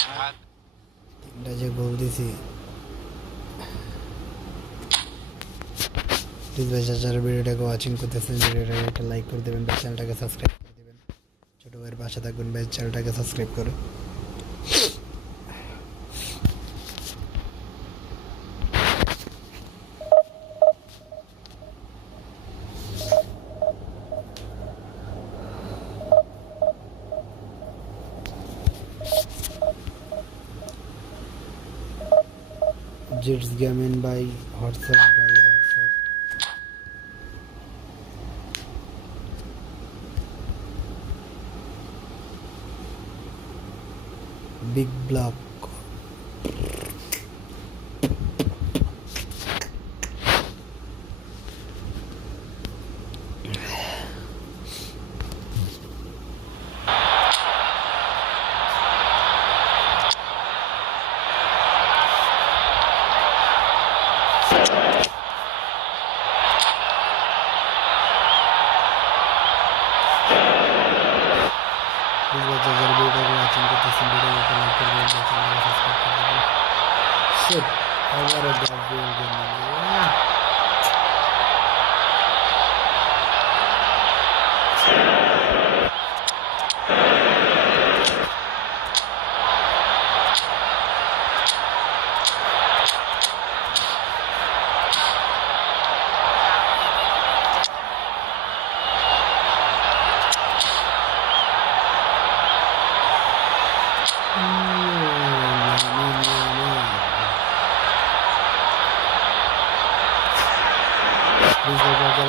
এটা যে গোল দিছি please ভাই যারা ভিডিওটাকে watching করতেছেন ভিডিওটাকে একটা like করে দেবেন ভাই চ্যানেলটাকে সাবস্ক্রাইব করে দেবেন ছোট ভাইয়ের পাশে থাকবেন ভাই চ্যানেলটাকে সাবস্ক্রাইব করে Jits Gaming by WhatsApp Big Block Shit, I got a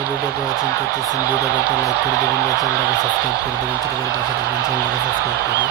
ভিডিওকে ওয়াচিং করতেছেন ভিডিওকে একটা লাইক করে দেবেন চ্যানেলটাকে সাবস্ক্রাইব করে দেবেন ছোট করে পাশে থাকবেন চ্যানেলটাকে সাবস্ক্রাইব করে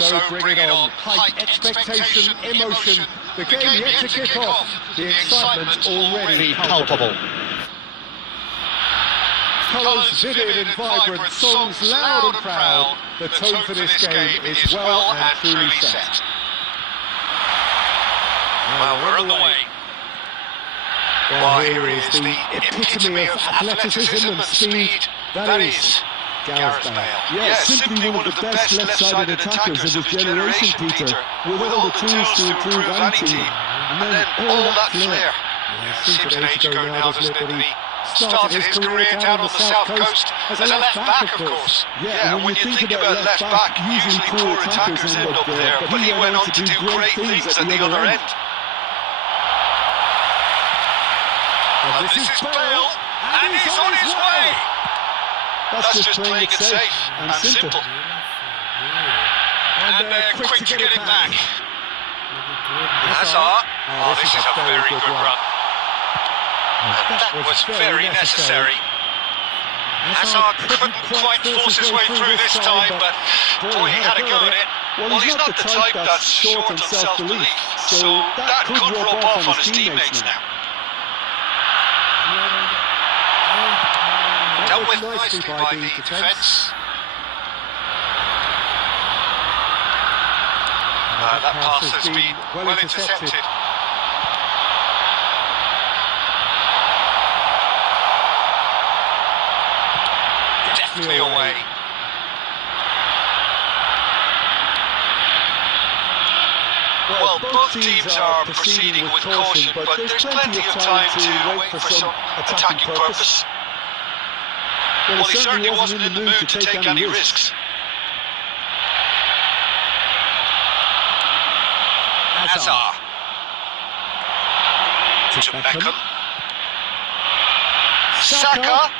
So bring it on. Hype, expectation, emotion. The game yet to kick off. The excitement already palpable. colours vivid and vibrant, songs loud and proud. The tone for this game is well and truly set. Well, we're on the way. Well, here is the epitome of athleticism and speed. That is Gareth Bale. Yeah, simply one of the best left-sided attackers of his generation, Peter, with all the tools to improve any team. And then all that flair. Seems an age ago now, doesn't it, that he started his career down on the south coast as a left-back, of course. Yeah, and when you think about left-back, usually poor attackers end up there, but he went on to do great things at the other end. And this is Bale, and he's on his way! That's just playing it safe and simple. And quick to get it back. Hazard. Oh, this is a very good run. That was very necessary. Hazard couldn't quite force his way through this time, but boy, he had a go at it. Well, he's not the type that's short on self-belief, so that could rub off on his teammates now. Dealt with nicely by the defence. That pass has been well intercepted. Deftly away. Well, both teams are proceeding with caution, but there's plenty of time to wait for some attacking purpose. Well, he certainly wasn't in the mood to take any risks. Hazard. To Beckham. Saka.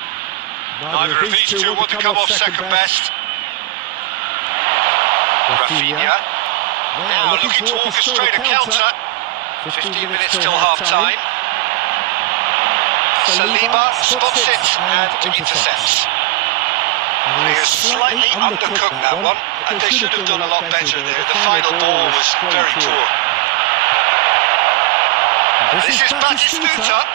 Neither of these two want to come off second best. Rafinha. Now looking to orchestrate a counter. 15 minutes till half-time. Saliba spots it and intercepts. He is slightly undercooked that one, and they should have done a lot better there. The final ball was very poor. This is Batistuta.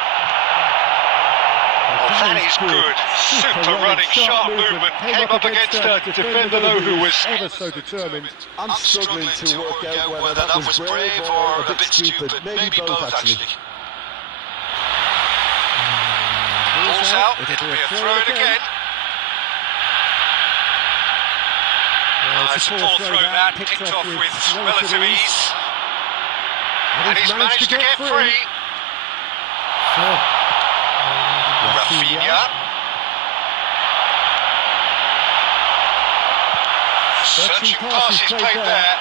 Oh, that is good. Super running, sharp movement. Came up against a defender though who was ever so determined. I'm struggling to work out whether that was brave or a bit stupid. Maybe both actually. Ball's out, it'll be a throw in again. It's a poor throw that, picked off with relative ease. And he's managed to get free. Rafinha. Searching pass is played there.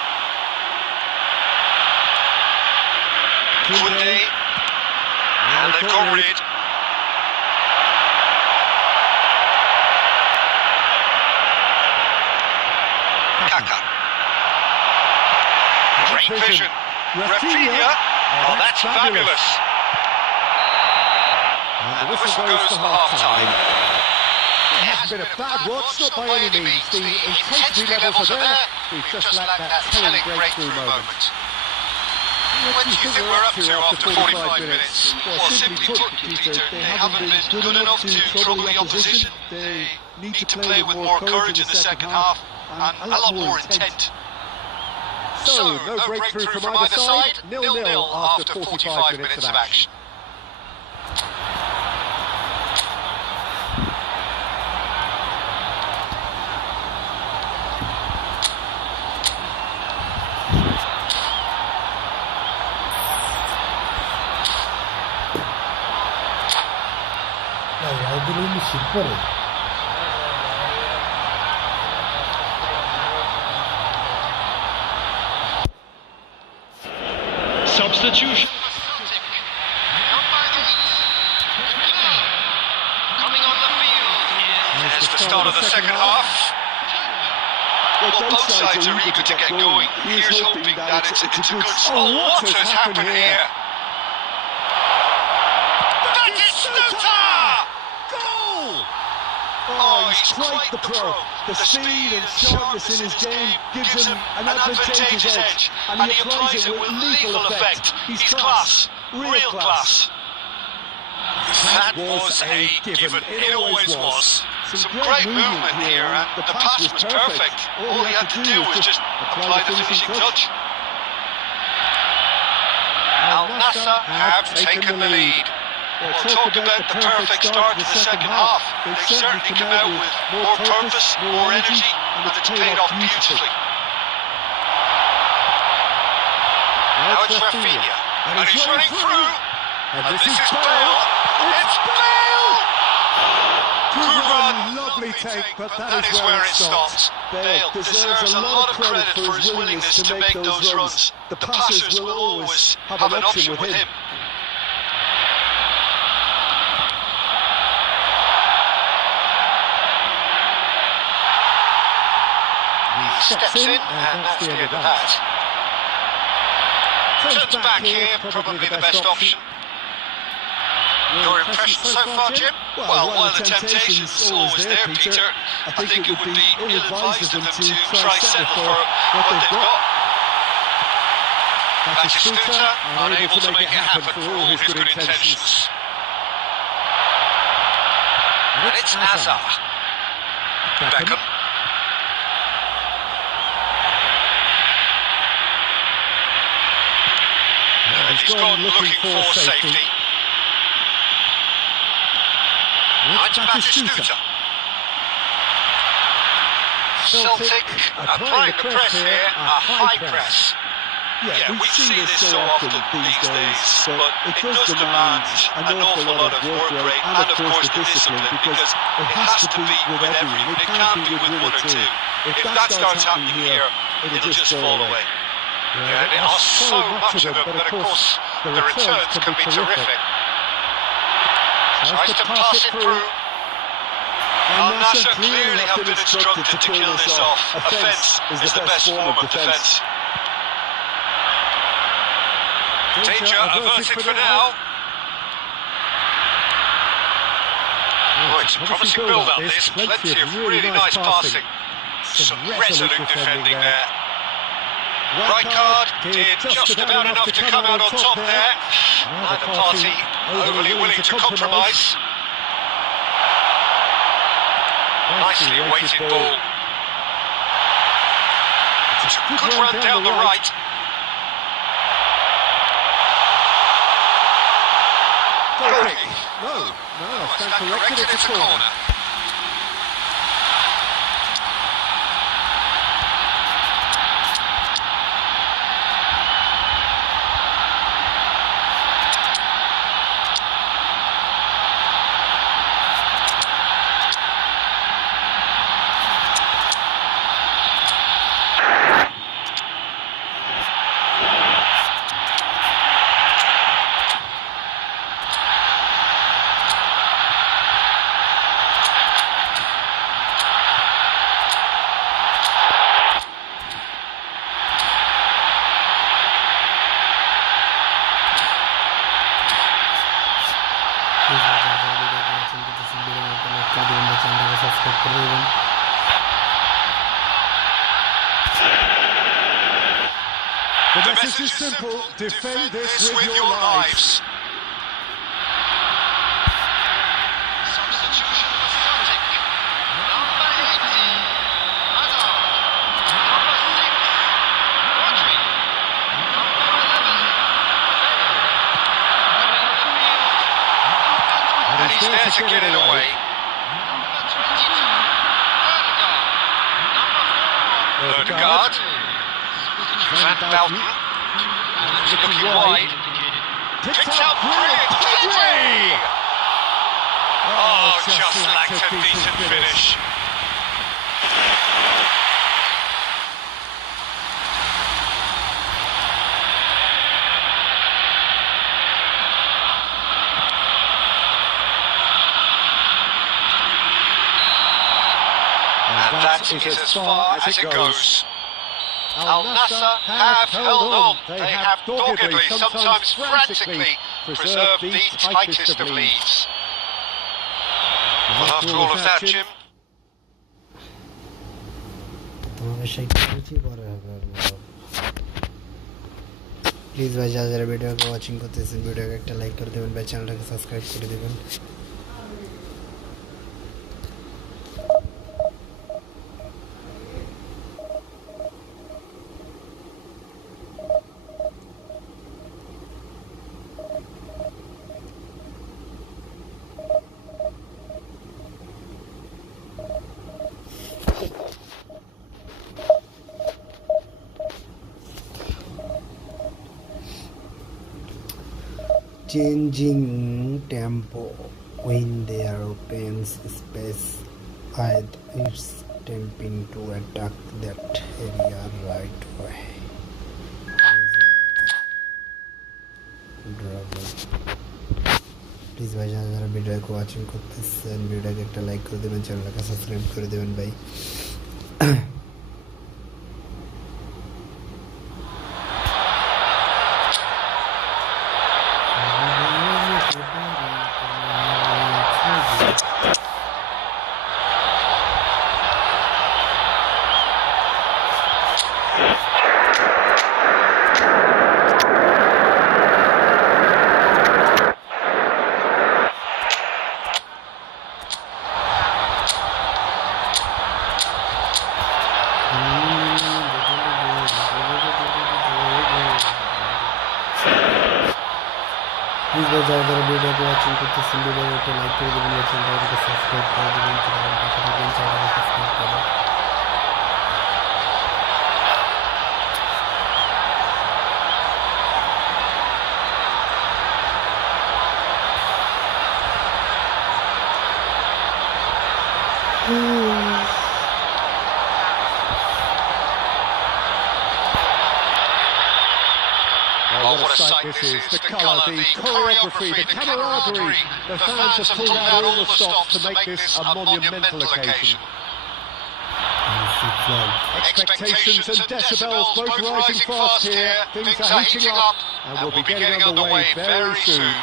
Koundé. And they've got rid. Kaka. Great vision. Rafinha. Oh, that's fabulous. And the whistle goes for half-time. It hasn't been a bad watch, not by any means. The intensity levels are there. We've just lacked that telling breakthrough moment. What do you think we're up to after 45 minutes? Well, simply put, Peter, they haven't been good enough to trouble the opposition. They need to play with more courage in the second half and a lot more intent. So, no breakthrough from either side, 0-0 after 45 minutes of action. Substitution. Coming on the field is the start of the second half. Well, both sides are eager to get going. Here's hoping that it's a good start. Oh, what has happened here? Oh, he's quite the pro. The speed and sharpness in his game gives him an advantageous edge, and he applies it with lethal effect. He's class, real class. That was a given. It always was. Some great movement here, and the pass was perfect. All he had to do was just apply the finishing touch. Al Nassr have taken the lead. We'll talk about the perfect start to the second half. They've certainly come out with more purpose, more energy, and it's paid off beautifully. Now it's Rafinha, and he's running through, and this is Bale. It's Bale! Good run, lovely take, but that is where it stops. Bale deserves a lot of credit for his willingness to make those runs. The passers will always have an option with him. He steps in, and that's the end of that. Turns back here, probably the best option. Your impression so far, Jim? Well, while the temptation's always there, Peter, I think it would be ill-advised of them to try settle for what they've got. Batistuta, unable to make it happen for all his good intentions. And it's Hazard. Beckham. And he's gone looking for safety. Now it's Batistuta. Celtic applying the press here, a high press. Yeah, we see this so often these days, but it does demand an awful lot of work rate and of course the discipline, because it has to be with everything. It can't be with one or two. If that starts happening here, it'll just fall away. Yeah, there are so much of them, but of course the returns can be terrific. Tries to pass it through. Al Nassr clearly have been instructed to kill this off. Offence is the best form of defence. Danger averted for now. Oh, it's a promising build-up this. Plenty of really nice passing. Some resolute defending there. Rijkaard did just about enough to come out on top there. Neither party overly willing to compromise. Nicely weighted ball. It's a good run down the right. No, I stand corrected, it's a corner. The message is simple: defend this with your lives. Substitution for Celtic. Number 18, Hazard. Number 6, Rodri. Number 11, Bale. And he's there to get it away. Number 22, Ødegaard. Number 4, Ødegaard. Van Belten, looking wide, picks out brilliant, Pedri! Oh, just lacked a decent finish. And that is as far as it goes. Al Nassr have held on. They have doggedly, sometimes frantically, preserved the tightest of leads. But after all of that, Jim, please ভাই যারা যারা ভিডিওকে watching করতেছেন ভিডিওকে একটা like করে দেবেন ভাই, চ্যানেলটাকে সাবস্ক্রাইব করে দেবেন। Changing tempo when there opens space and it's tempting to attack that area right away. Please ভাই যারা যারা ভিডিওকে ওয়াচিং করতেছেন ভিডিওকে একটা লাইক করে দেবেন, চ্যানেলটাকে সাবস্ক্রাইব করে দেবেন ভাই। প্লিজ ভাই যারা যারা ভিডিওকে ওয়াচিং করতেছেন ভিডিওকে একটা লাইক করে দেবেন, চ্যানেলটাকে সাবস্ক্রাইব করে দেবেন, চ্যানেলটাকে সাবস্ক্রাইব করে Oh, what a sight this is. The colour, the choreography, the camaraderie. The fans have pulled out all the stops to make this a monumental occasion. Expectations and decibels both rising fast here. Things are heating up and we'll be getting underway very soon.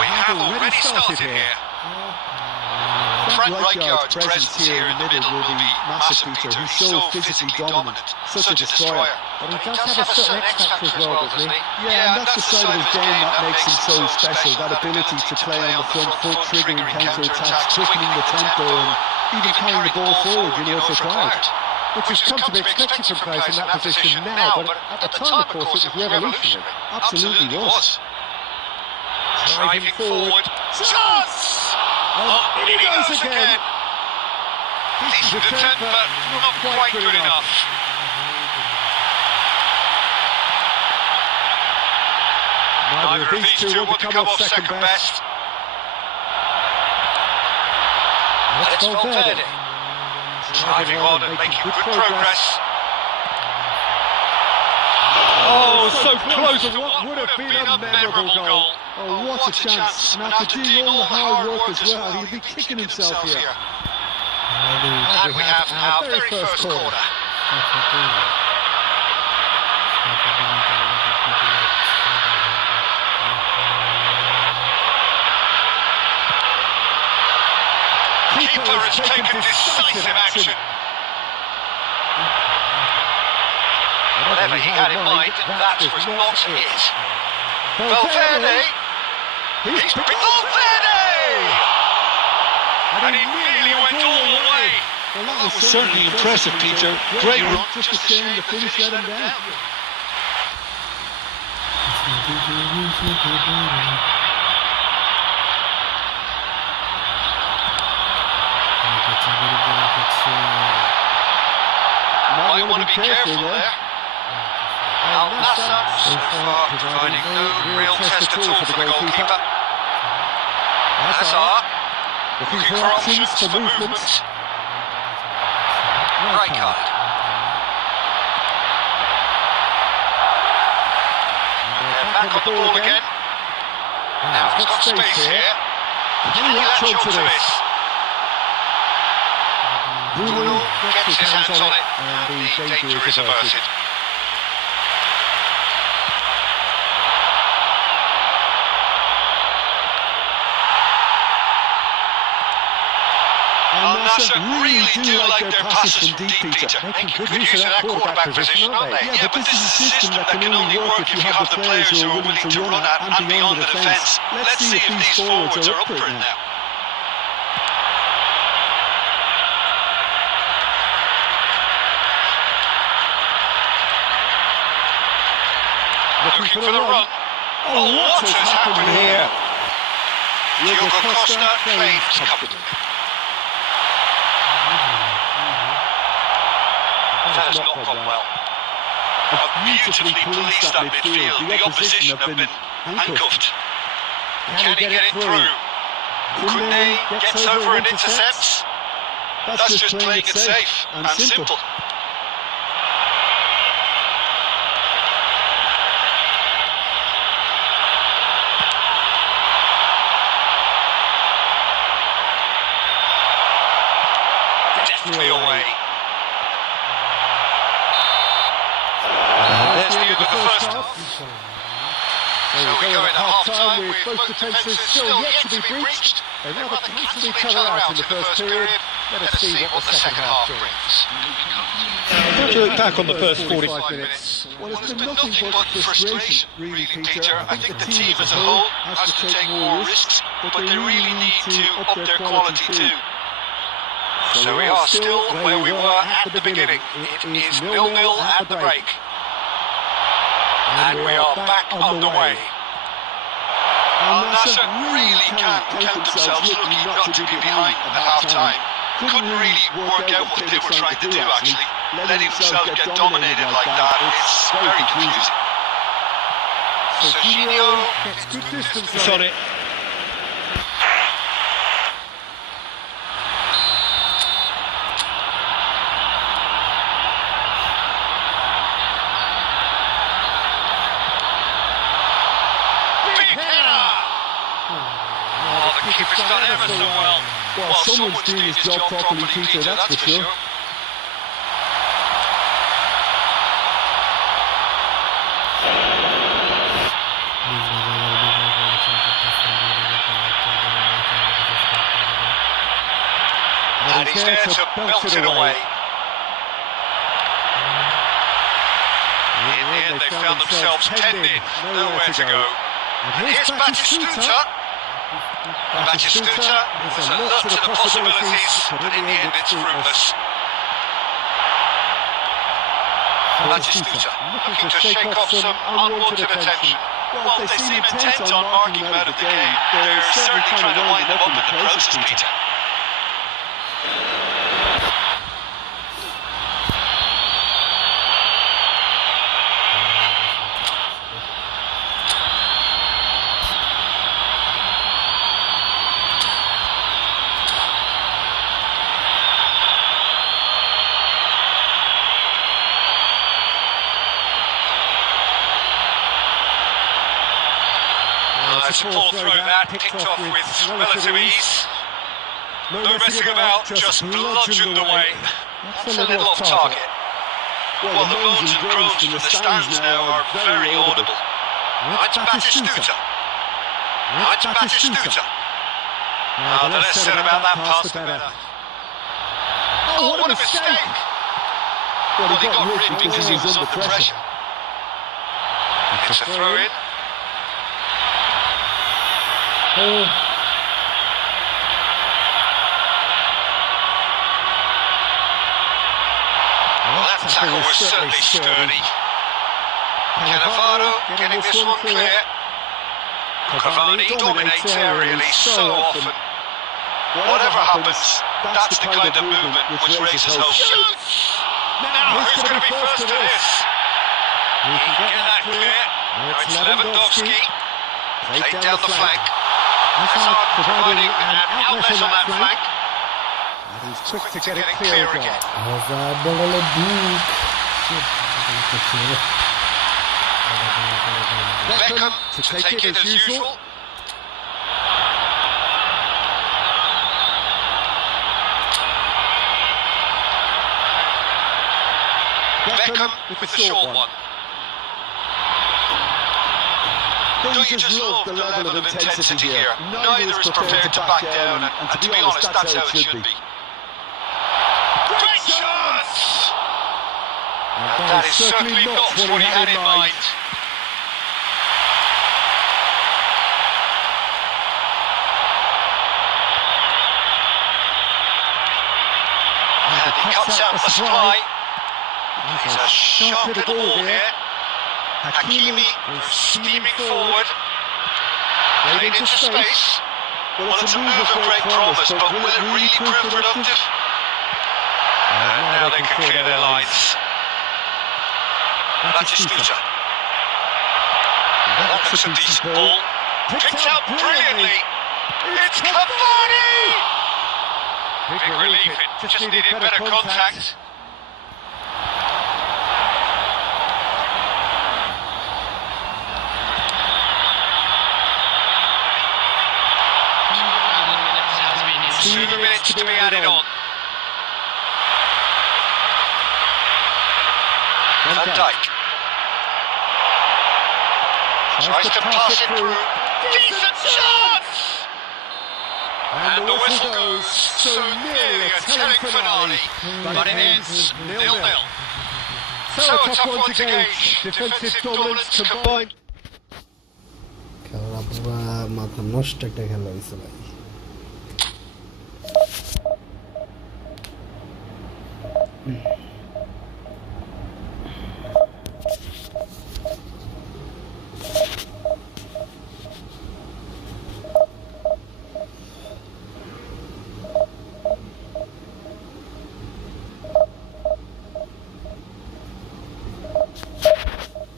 We have already started here. Frank Rijkaard's presence here in the middle will be massive, Peter. He's so physically dominant, such a destroyer. But he does have a certain X factor as well, doesn't he? Yeah, and that's the side of his game that makes him so special. That ability to play on the front foot, triggering counter-attacks, quickening the tempo, and even carrying the ball forward, you know, if required. Which has come to be expected from players in that position now, but at the time, of course, it was revolutionary. Absolutely was. Driving forward. Chance! Oh, in he goes again. Decent attempt, but not quite good enough. Neither of these two want to come off second best. And it's Valverde. Driving on and making good progress. Oh, so close to what would have been a memorable goal. Oh, what a chance. And after doing all the hard work as well, he'll be kicking himself here. And we have our very first corner. Keeper has taken decisive action. Whatever he had in mind, that was not it. Valverde! He's been Valverde! And he nearly went all the way. Well, that was certainly impressive, Peter. Great run. Just a shame the finish let him down. Might want to be careful there. Al Nassr so far providing no real test at all for the goalkeeper. Nassr looking for options for movement. Rijkaard. They're back on the ball again. Now he's got space here. Can he latch onto this? Bruno gets his hands on it and the danger is averted. Al Nasser really do like their passes from deep, Peter. They can good use of that quarterback position, aren't they? Yeah, but this is a system that can only work if you have the players who are willing to run at and beyond the defence. Let's see if these forwards are up for it now. Looking for the run. Oh, what has happened here? Diogo Costa fades comfortably. That has not gone well. Beautifully policed that midfield. The opposition have been handcuffed. Can he get it through? Kunde gets over and intercepts. That's just playing it safe and simple. Deftly away. There's the end of the first half. So we go at half-time with both defences still yet to be breached. They rather cancelled each other out in the first period. Let us see what the second half brings. How do you look back on the first 45 minutes? Well, it's been nothing but frustration, really, Peter. I think the team as a whole has to take more risks, but they really need to up their quality too. So we are still where we were at the beginning. It is 0-0 at the break. And we are back underway. Al Nassr really can't count themselves lucky not to be behind at half-time. Couldn't really work out what they were trying to do, actually. Letting themselves get dominated like that is very confusing. Serginho gets good distance on it. Keeper's done ever so well. Well, someone's doing his job properly, Peter, that's for sure. And he's there to belt it away. In the end, they found themselves penned in, nowhere to go. And here's Batistuta. Batistuta was alert to the possibilities, but in the end it's fruitless. Batistuta looking to shake off some unwanted attention. Well, they seem intent on marking him out of the game. They're certainly trying to wind him up in the process, Peter. That's a ball thrown out, picked off with relative ease. No messing about, just bludgeoned away. That's a little off target. Well, the moans and groans from the stands now are very audible. That's Batistuta. That's Batistuta. The less said about that pass, the better. Oh, what a mistake! Well, he got rid because he was under pressure. It's a throw-in. Well, that tackle was certainly sturdy. Cannavaro getting this one clear. Cavani dominates aerially so often. Whatever happens, that's the kind of movement which raises hope. Now, who's going to be first to this? He can get that clear. Now it's Lewandowski. Played down the flank. Hazard providing an outlet on that flank. And he's quick to get it clear again. Beckham to take it as usual. Beckham with the short one. Don't you just love the level of intensity here? Neither is prepared to back down, and to be honest, that's how it should be. That is certainly not what he had in mind. And he cuts out the supply. He's a sharp little ball here. Hakimi steaming forward. Played into space. Well, it's a move of great promise, but will it really prove productive? And now they can clear their lines. That's a scooter. That looks a decent ball. Picked out brilliantly. It's Cavani! Big relief, it just needed better contact. Two minutes to be added on. Van Dijk tries to pass it through. Decent chance! And the whistle goes. So nearly a telling finale, but it ends 0-0. So a tough one to gauge. Defensive dominance combined. খেলা পুরা মাথা নষ্ট একটা খেলা হয়েছে ভাই।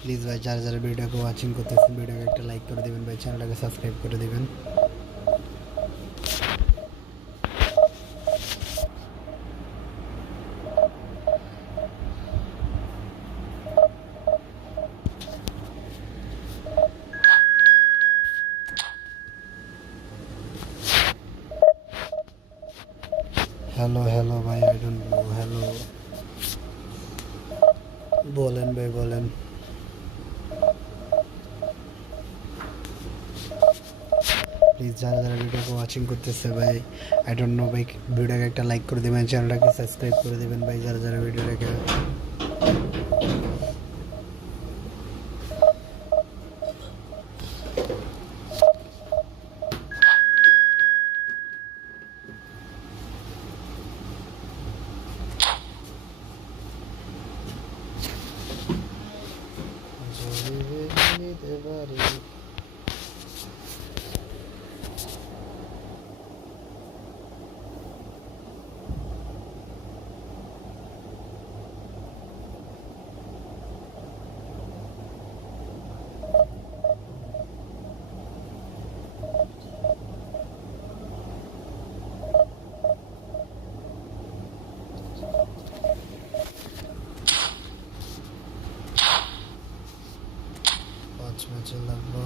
Please ভাই যারা যারা ভিডিওকে ওয়াচিং করতেছেন ভিডিওকে একটা লাইক করে দিবেন ভাই, চ্যানেলটাকে সাবস্ক্রাইব করে দিবেন। হ্যালো হ্যালো ভাই, আই ডোন্ট নো। হ্যালো বলেন ভাই বলেন। প্লিজ যারা যারা ভিডিওকে ওয়াচিং করতেছে ভাই, আই ডোন্ট নো ভাই, ভিডিওকে একটা লাইক করে দেবেন, চ্যানেলটাকে সাবস্ক্রাইব করে দেবেন ভাই যারা যারা ভিডিও দেখে। ম্যাচে লাগবো।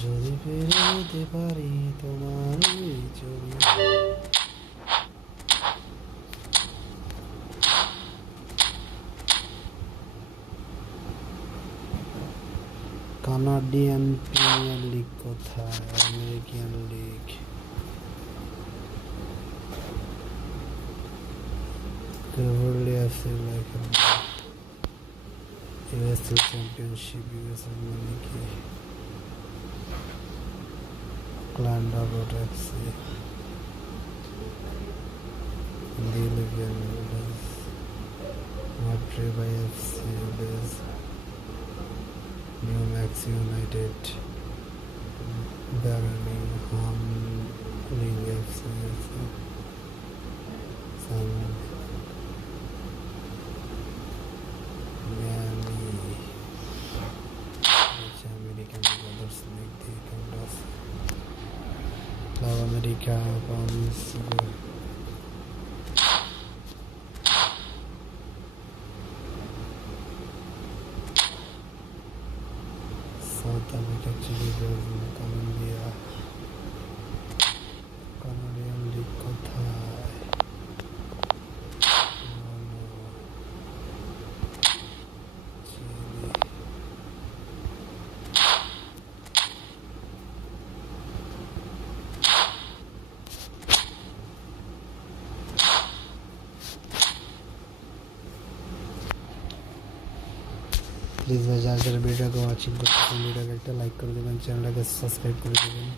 যদি পেরোতে পারি তোমার ওই ছবি। কানাডিয়ান প্রিমিয়ার লিগ কোথায়? American league. কেবলই আছে লেখা ইউএসএল চ্যাম্পিয়নশিপ। ইউএসএল মানে কি? ক্লান্ড আউট এফসি দিলিভিয়ান Montreal FC is New Max United Birmingham League FC San Miami American Brothers League Club America Bombs South America, Chile, Brazil, Colombia, Canadian League কোথায়? Chile. প্লিজ ভাই যারা যারা ভিডিওকে ওয়াচিং করতেছেন ভিডিওকে একটা লাইক করে দেবেন, চ্যানেলটাকে সাবস্ক্রাইব করে দেবেন।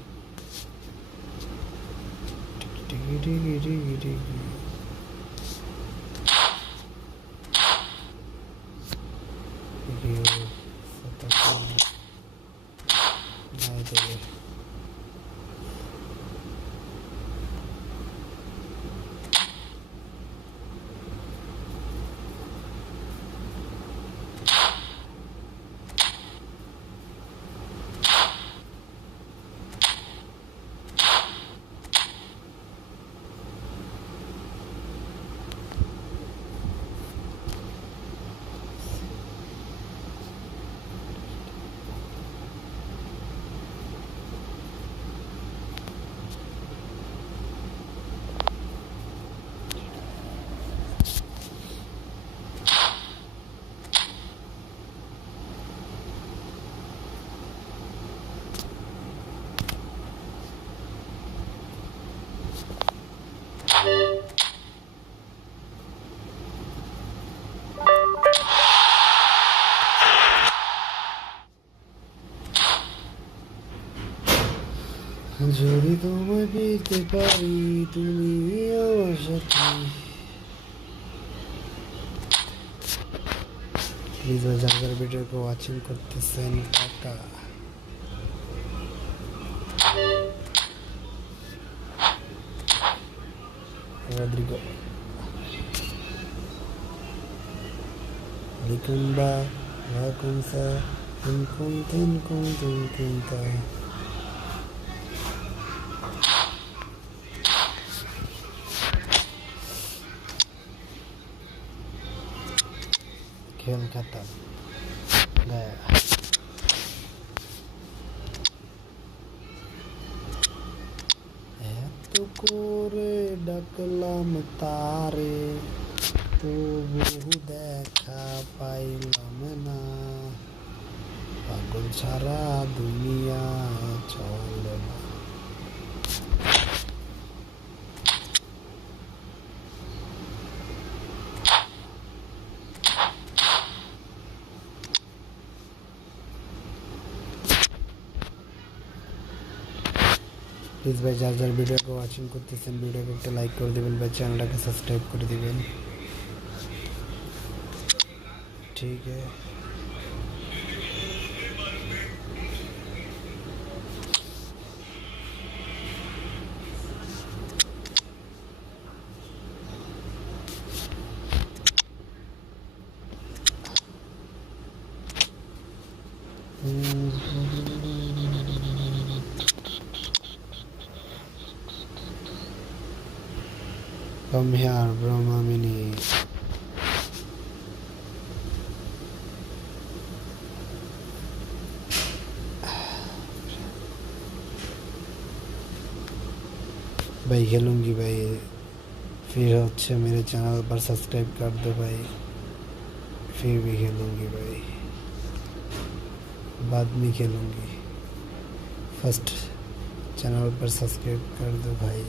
যদি তোমায় পেতে পারি তুমি আমার সাথে। প্লিজ যারা ভিডিওকে ওয়াচিং করতেছেন টাকা Rodrigo Likumba Lakumsa Kunta खेल खत्म गया। এত করে ডাকলাম তারে তবু দেখা পাইলাম না, পাগল ছাড়া দুনিয়া চলে না। প্লিজ ভাই যার যার ভিডিওকে ওয়াচিং করতেছেন ভিডিওকে একটা লাইক করে দেবেন ভাই, চ্যানেলটাকে সাবস্ক্রাইব করে দেবেন। ঠিক আছে Come here, Brahma Mini. भाई खेलूंगी भाई, फिर अच्छे मेरे चैनल पर सब्सक्राइब कर दो भाई, फिर भी खेलूंगी भाई। बाद में खेलूँगी। फर्स्ट चैनल पर सब्सक्राइब कर दो भाई।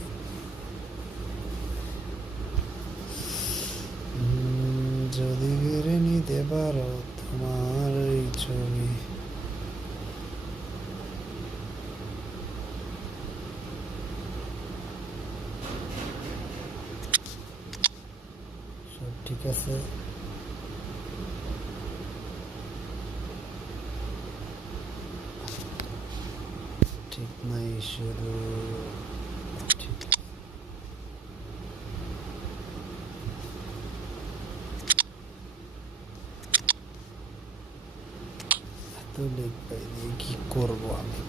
যদি ঘিরে নিতে পারো তোমার এই ছবি। সব ঠিক আছে। ঠিক নাই শুরু। ঠিক এত লেগ পাই দিয়ে কি করবো আমি?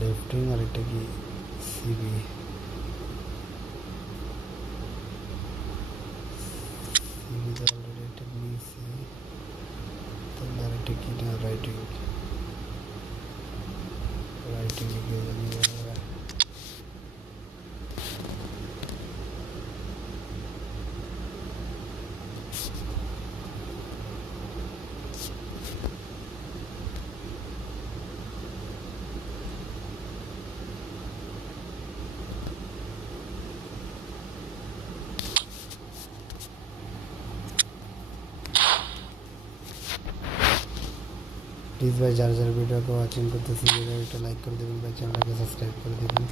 লেফট উইং আর একটা কি সিবি। সিবিতে অলরেডি একটা নিয়েছি, তাহলে আর একটা কি না রাইট উইং। রাইট উইং গিয়ে জানি প্লিজ ভাই যারা যারা ভিডিওকে ওয়াচিং করতেছেন ভিডিওটা লাইক করে দেবেন ভাই, চ্যানেলটাকে সাবস্ক্রাইব করে দেবেন।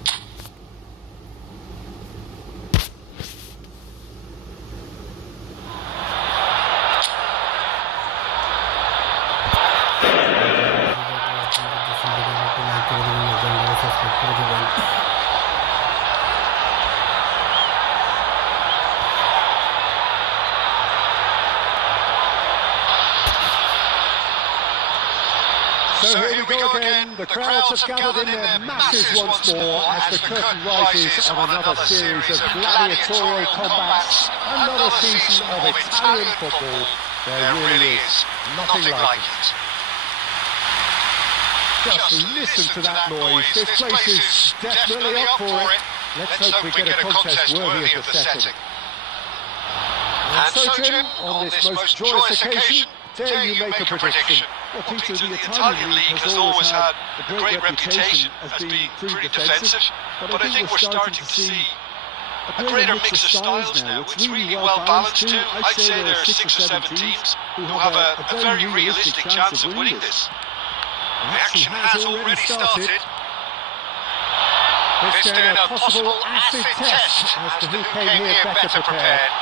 So here we go again. The crowds have gathered in their masses once more as the curtain rises on another series of gladiatorial combats, another season of Italian football. There really is nothing like it. Just listen to that noise. This place is definitely up for it. Let's hope we get a contest worthy of the setting. And so, Jim, on this most joyous occasion, dare you make a prediction? Well, Peter, the Italian league has always had a great reputation as being pretty defensive, but I think we're starting to see a greater mix of styles now. It's really well balanced too. I'd say there are 6 or 7 teams who have a very realistic chance of winning this. The action has already started. This then a possible acid test as to who came here better prepared.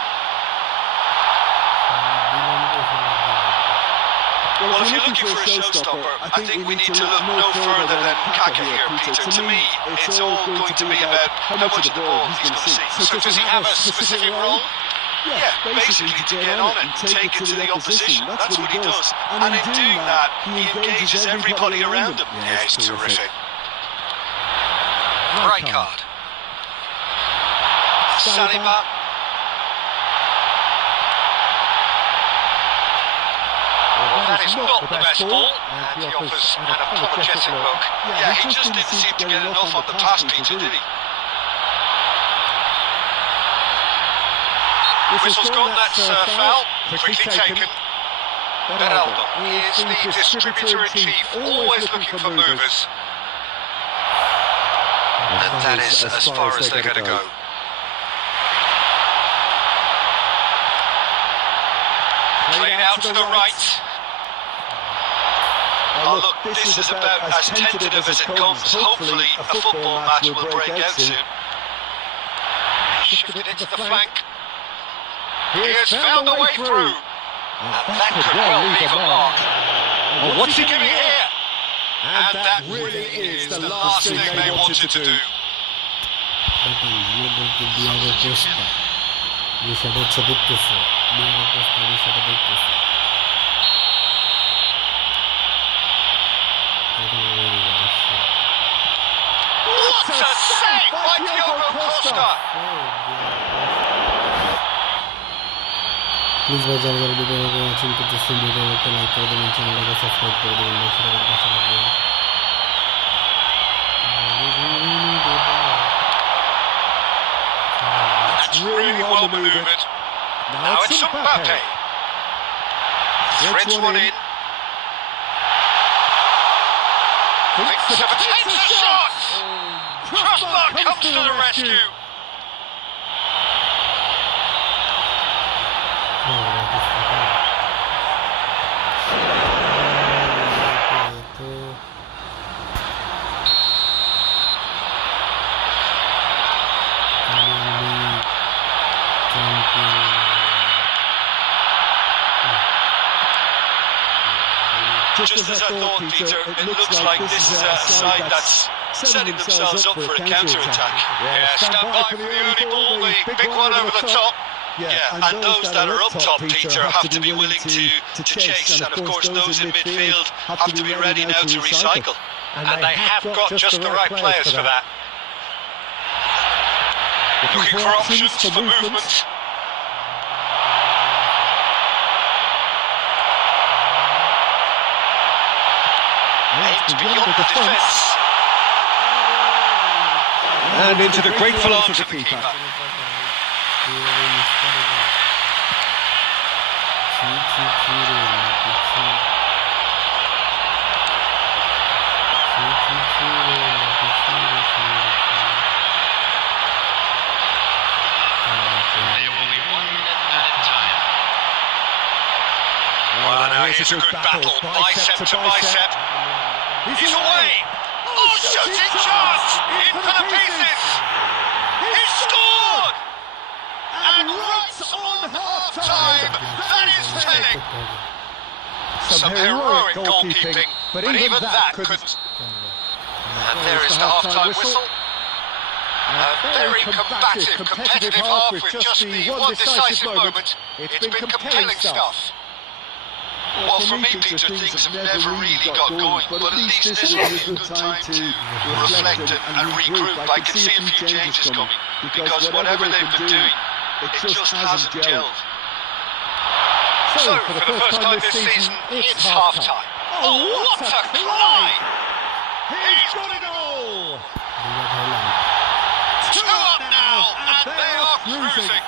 Well, if you're looking for a showstopper, I think we need to look no further than Kaka here, Peter. To me, it's all going to be about how much of the ball he's going to see. So does he have a specific role? Yeah, basically to get on it and take it to the opposition. That's what he does. And in doing that, he engages everybody around him. Yeah, it's terrific. Right card. Saliba. Well, that is not the best ball, and he offers an apologetic look. Yeah, he just didn't seem to get enough on the pass, Peter, did he? Whistle's gone, that's foul. Quickly taken. Beraldo, he is the distributor-in-chief, always looking for movers. And that is as far as they're going to go. Played out to the right. Oh look, this is about as tentative as it comes. Hopefully a football match will break out soon. Shifted into the flank. He has found the way through. And that could well leave a mark. Well, what's he doing here? And that really is the last thing they wanted to do. What a save by Diogo Costa! Please भाई ज़रा ज़रा video को watching करते हैं, video को like कर देना, channel को सब्सक्राइब कर देना, That's really well manoeuvred. Now it's Mbappe. Threads one in. Thinks of a shot! Crossbar comes to the rescue. Just as I thought, Peter, it looks like this is a side that's setting themselves up for a counter-attack. Yeah, stand by for the early ball, the big one over the top. Yeah, and those that are up top, Peter, have to be willing to chase. And of course, those in midfield have to be ready now to recycle. And they have got just the right players for that. Looking for options for movement. Aimed beyond the defence. And into the grateful arms of the keeper. Well, now here's a good battle, bicep to bicep. He's away! Oh, shooting chance! In for the pieces! He scored! And right on half-time, that is telling! Some heroic goalkeeping, but even that couldn't. And there is the half-time whistle. A very combative, competitive half with just the one decisive moment. It's been compelling stuff. Well, for me, Peter, things have never really got going, but at least this will be a good time to reflect and regroup. I can see a few changes coming, because whatever they've been doing, it just hasn't gelled. So, for the first time this season, it's half-time. Oh, what a climb! He's got it all! 2 up now, and they are cruising.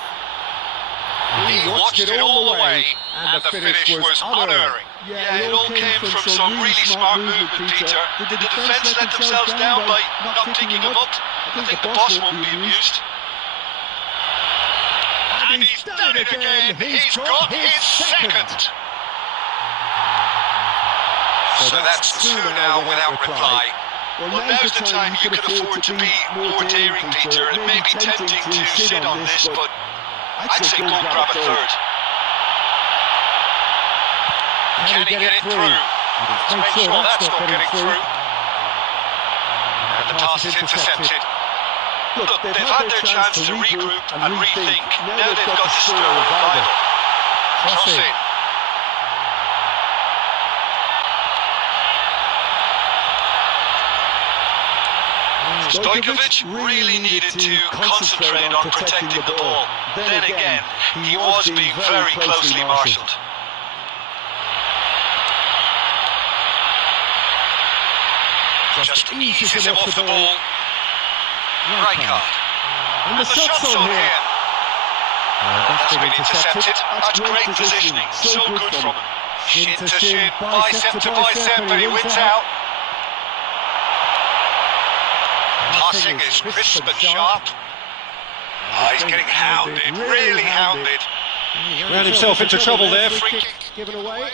He watched it all the way, and the finish was unerring. Yeah, it all came from some really smart movement, Peter. The defence let themselves down by not picking him up. I think the boss won't be amused. And he's done it again. He's got his second. So that's 2 now without reply. Well, now's the time you can afford to be more daring, Peter. It may be tempting to sit on this, but I'd say go grab a third. Can he get it through? Let's make sure that's not getting through. And the pass is intercepted. Look, they've had their chance to regroup and rethink. Now they've got to stir a revival. Cross in. Stojkovic really needed to concentrate on protecting the ball. Then again, he was being very closely marshalled. Just eases him off the ball. Right card. And the shot's on here. That's been intercepted. That's great positioning. So good from him. Shin to shin, bicep to bicep, and he wins out. Passing is crisp and sharp. Oh, he's getting hounded, really hounded. Ran himself into trouble there. Free kick Given away.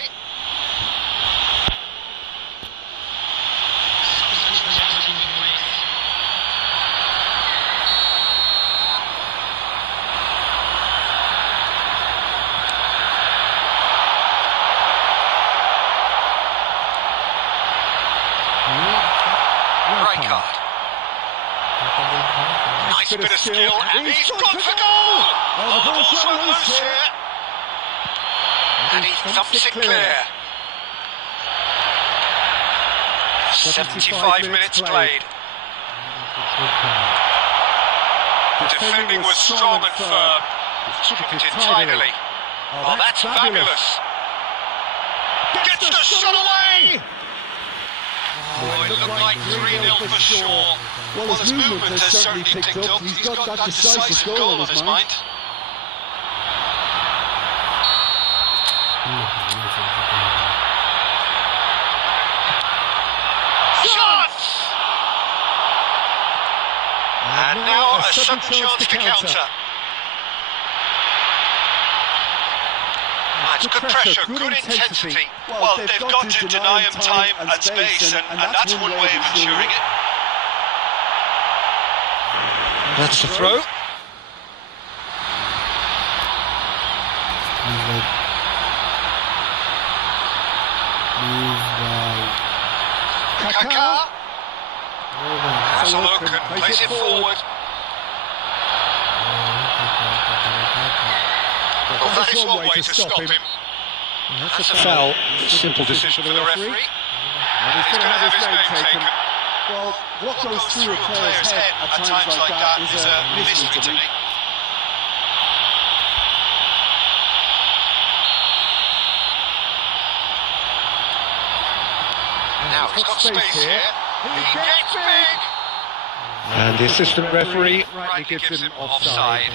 Right card. Nice bit of skill, and he's gone for goal! Oh, the ball's run loose here. And he thumps it clear. 75 minutes played. The defending was strong and firm. Took it in tidily. Oh, that's fabulous. Gets the shot away! Oh, it looked like 3-0 for sure. Well, his movement has certainly picked up. He's got that decisive goal on his mind. Shot! a sudden chance to counter. It's good pressure, good intensity. Well, they've got to deny him time and space, and that's one way of ensuring it. That's the throw. Kaká. Has a look and plays it forward. Well, that is one way to stop him. That's a foul. Simple decision for the referee. He's going to have his name taken. Well, what goes through a player's head at times like that is a mystery to me. Now he's got space here. He gets big. And the assistant referee rightly gives him offside.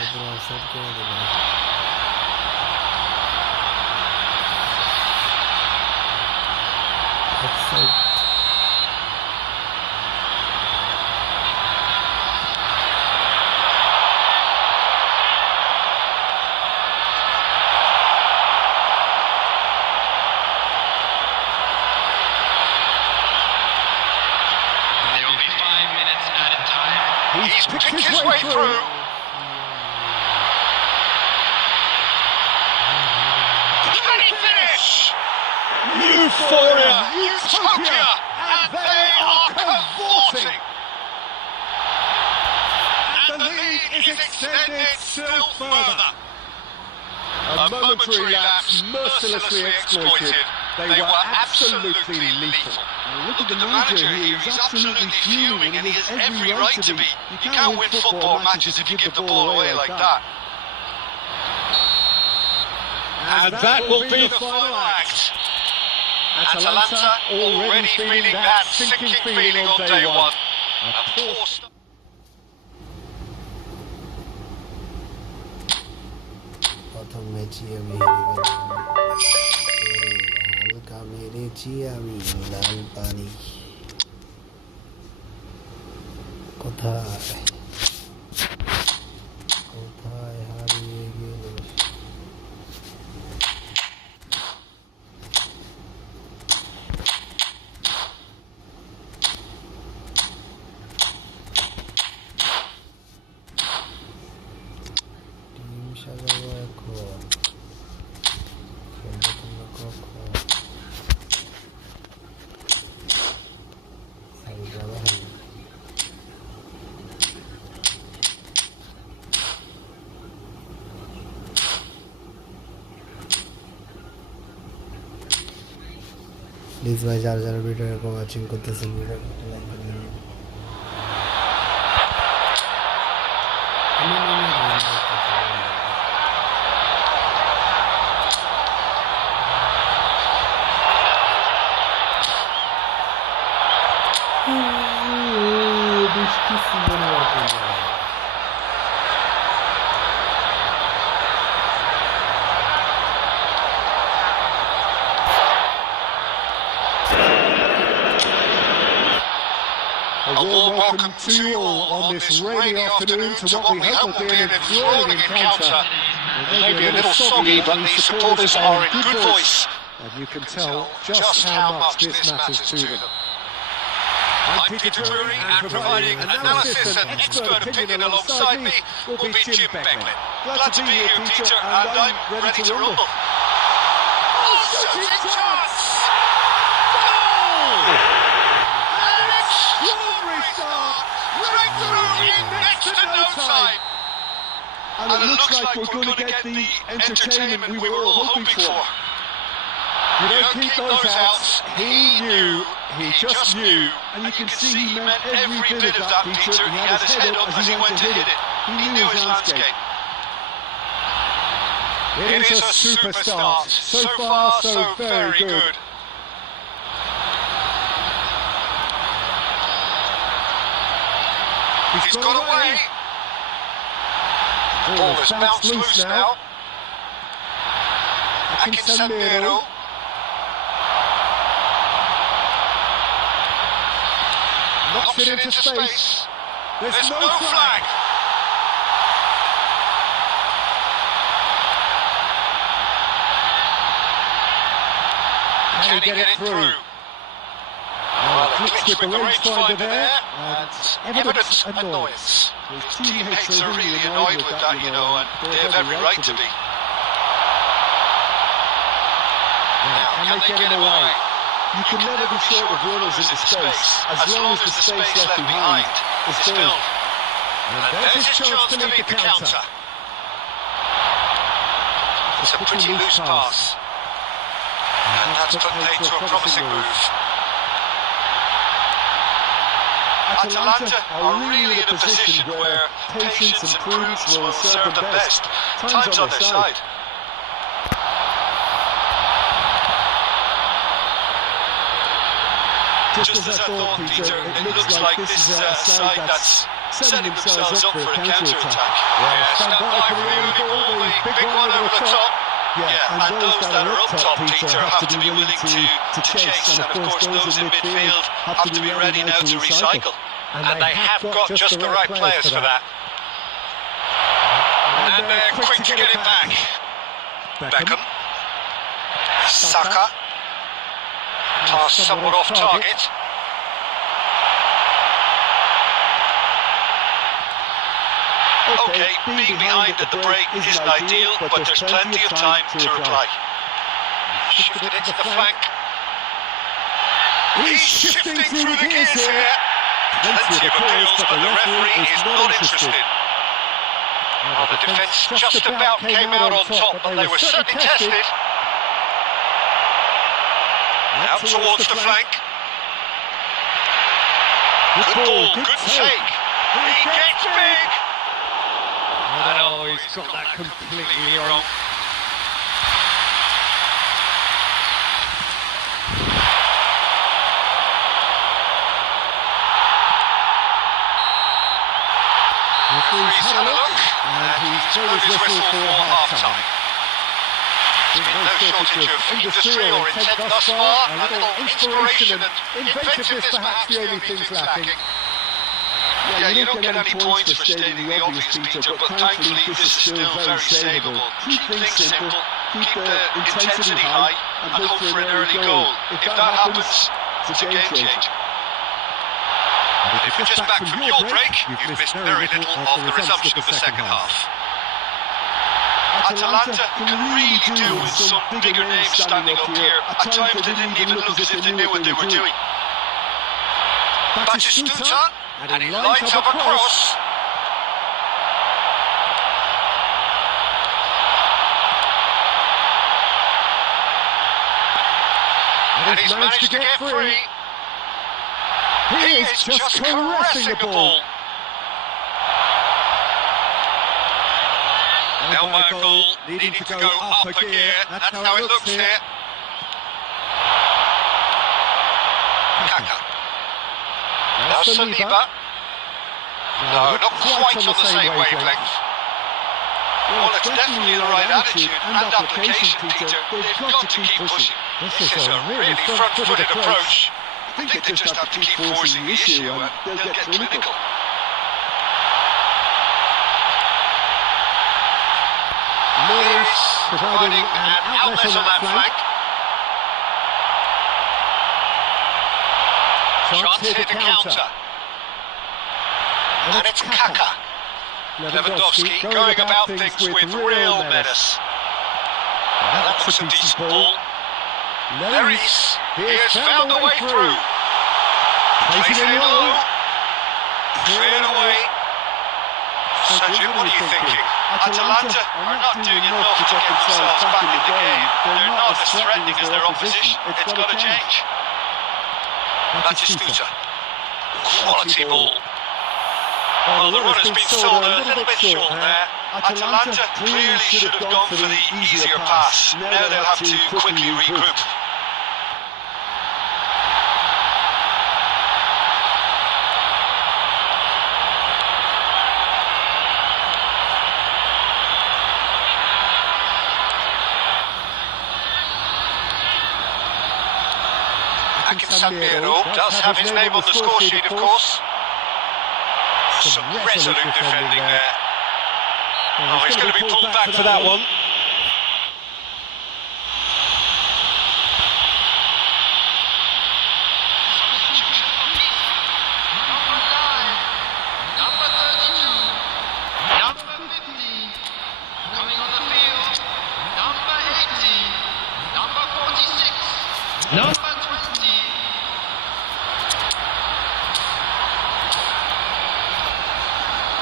He's picked his way through. Can he finish? Euphoria, Utopia, and they are cavorting. And the lead is extended still further. A momentary lapse mercilessly exploited. They were absolutely lethal. Look at the manager here, he's absolutely fuming and he has every right to be. You can't win football matches if you give the ball away like that. And that will be the final act. Atalanta already feeling that sinking feeling on day one. A poor start. প্রথম ম্যাচই আমি হেরে গেলাম হালকা মেরেছি আমি লাল পানি কোথায় কোথায় হারিয়ে গেল সাজাবো এখন খেলবো তোমরা কখন সাজাবো প্লিজ ভাই যারা যারা ভিডিও ওয়াচিং করতেছেন ভিডিও লাইক করে দিন A warm welcome to you all on this rainy afternoon to what we hope will be an enthralling encounter. It may be a little soggy, but the supporters are in good voice, and you can tell just how much this matters to them. I'm Peter Drury, and providing analysis and expert opinion alongside me will be Jim Becklin. Glad to be here, Peter, and I'm ready to rumble. Oh, shooting chance! Goal! An extraordinary start! Breakthrough in next to no time! And it looks like we're going to get the entertainment we were all hoping for. You don't keep those outs. He knew, he just knew, and you can see he meant every bit of that, Peter. He had his head up as he went to hit it. He knew his landscape. It is a super start. So far, so very good. He's got away. Ball has bounced loose now. Akinsanmiro. Knocks it into space. There's no flag. Can he get it through? Well, a glitch with the rangefinder there, and evidence annoyance. His teammates are really annoyed with that, you know, and they have every right to be. Now, can they get him away? You can never be short of runners into space, as long as the space left behind is filled. And there's his chance to lead the counter. It's a pretty loose pass. And that's put paid to a promising move. Atalanta are really in a position where patience and prudence will serve them best. Time's on their side. Just as I thought, Peter, it looks like this is a side that's setting themselves up for a counter-attack. Yeah, stand by for the early ball, the big one over the top. Yeah, and those that are up top, Peter, have to be willing to chase. And of course, those in midfield have to be ready now to recycle. And they have got just the right players for that. And they're quick to get it back. Beckham. Saka. Pass somewhat off target. Okay, being behind at the break isn't ideal, but there's plenty of time to reply. Shifted it to the flank. He's shifting through the gears here. Plenty of appeals, but the referee is not interested. Well, the defence just about came out on top, but they were certainly tested. Out towards the flank. Good ball, good take. He gets big. Oh, he's got that completely wrong. Referee's had a look, and he's blown his whistle for half-time. There's been no shortage of industry or intent thus far. A little inspiration and inventiveness perhaps the only things lacking. Yeah, you don't get any points for stating the obvious, Peter, but thankfully this is still very savable. Keep things simple, keep the intensity high, and hope for an early goal. If that happens, it's a game changer. And if you're just back from your break, you've missed very little of the resumption of the second half. Atalanta can really do with some bigger names standing up here. At times they didn't even look as if they knew what they were doing. Batistuta, and he lines up a cross. And he's managed to get free. He is just caressing the ball. Now Michael needing to go up a gear. That's how it looks here. Kaka. Now Saliba. No, not quite on the same wavelength. Well, it's definitely the right attitude and application, Peter. They've got to keep pushing. This is a really front-footed approach. I think they just have to keep forcing the issue and they'll get clinical. Lewis providing an outlet on that flank. Chance here to counter. And it's Kaka. Lewandowski going about things with real menace. That looks a decent ball. Lewis, he has found the way through. Plays it low. Cleared away. So Jim, what are you thinking? Atalanta are not doing enough to get themselves back in the game. They're not as threatening as their opposition. It's got to change. Batistuta. Quality ball. Well, the run has been sold a little bit short there. Atalanta clearly should have gone for the easier pass. Now they'll have to quickly regroup. Casemiro does have his name on the score sheet, of course. Some resolute defending there. Oh, he's going to be pulled back for that one. Number 20.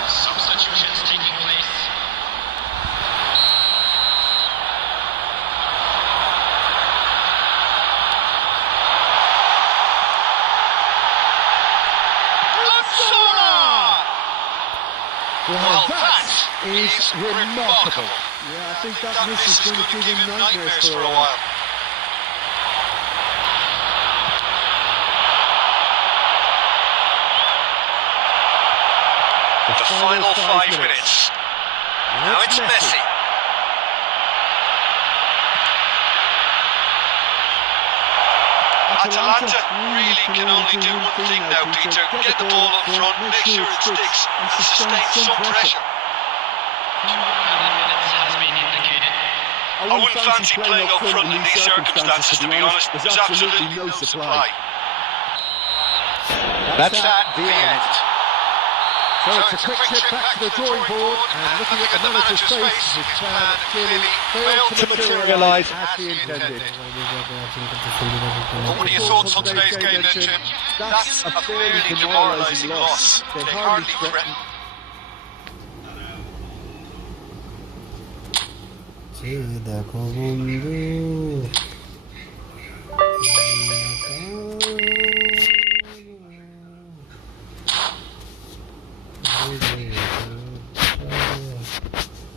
Substitutions taking place. Well, that is remarkable. Yeah, I think that miss is going to give him nightmares for a while. The final 5 minutes. Now it's Messi. Atalanta really can only do one thing now, Peter. Get the ball up front, make sure it sticks, and sustain some pressure. 2 minutes has been indicated. I wouldn't fancy playing up front in these circumstances, to be honest. There's absolutely no supply. That's the end. So it's a quick trip back to the drawing board, and looking at the manager's face, his plan clearly failed to materialise as he intended. What are your thoughts on today's game then, Jim? That's a fairly demoralising loss. They hardly threatened. দেখো বন্ধু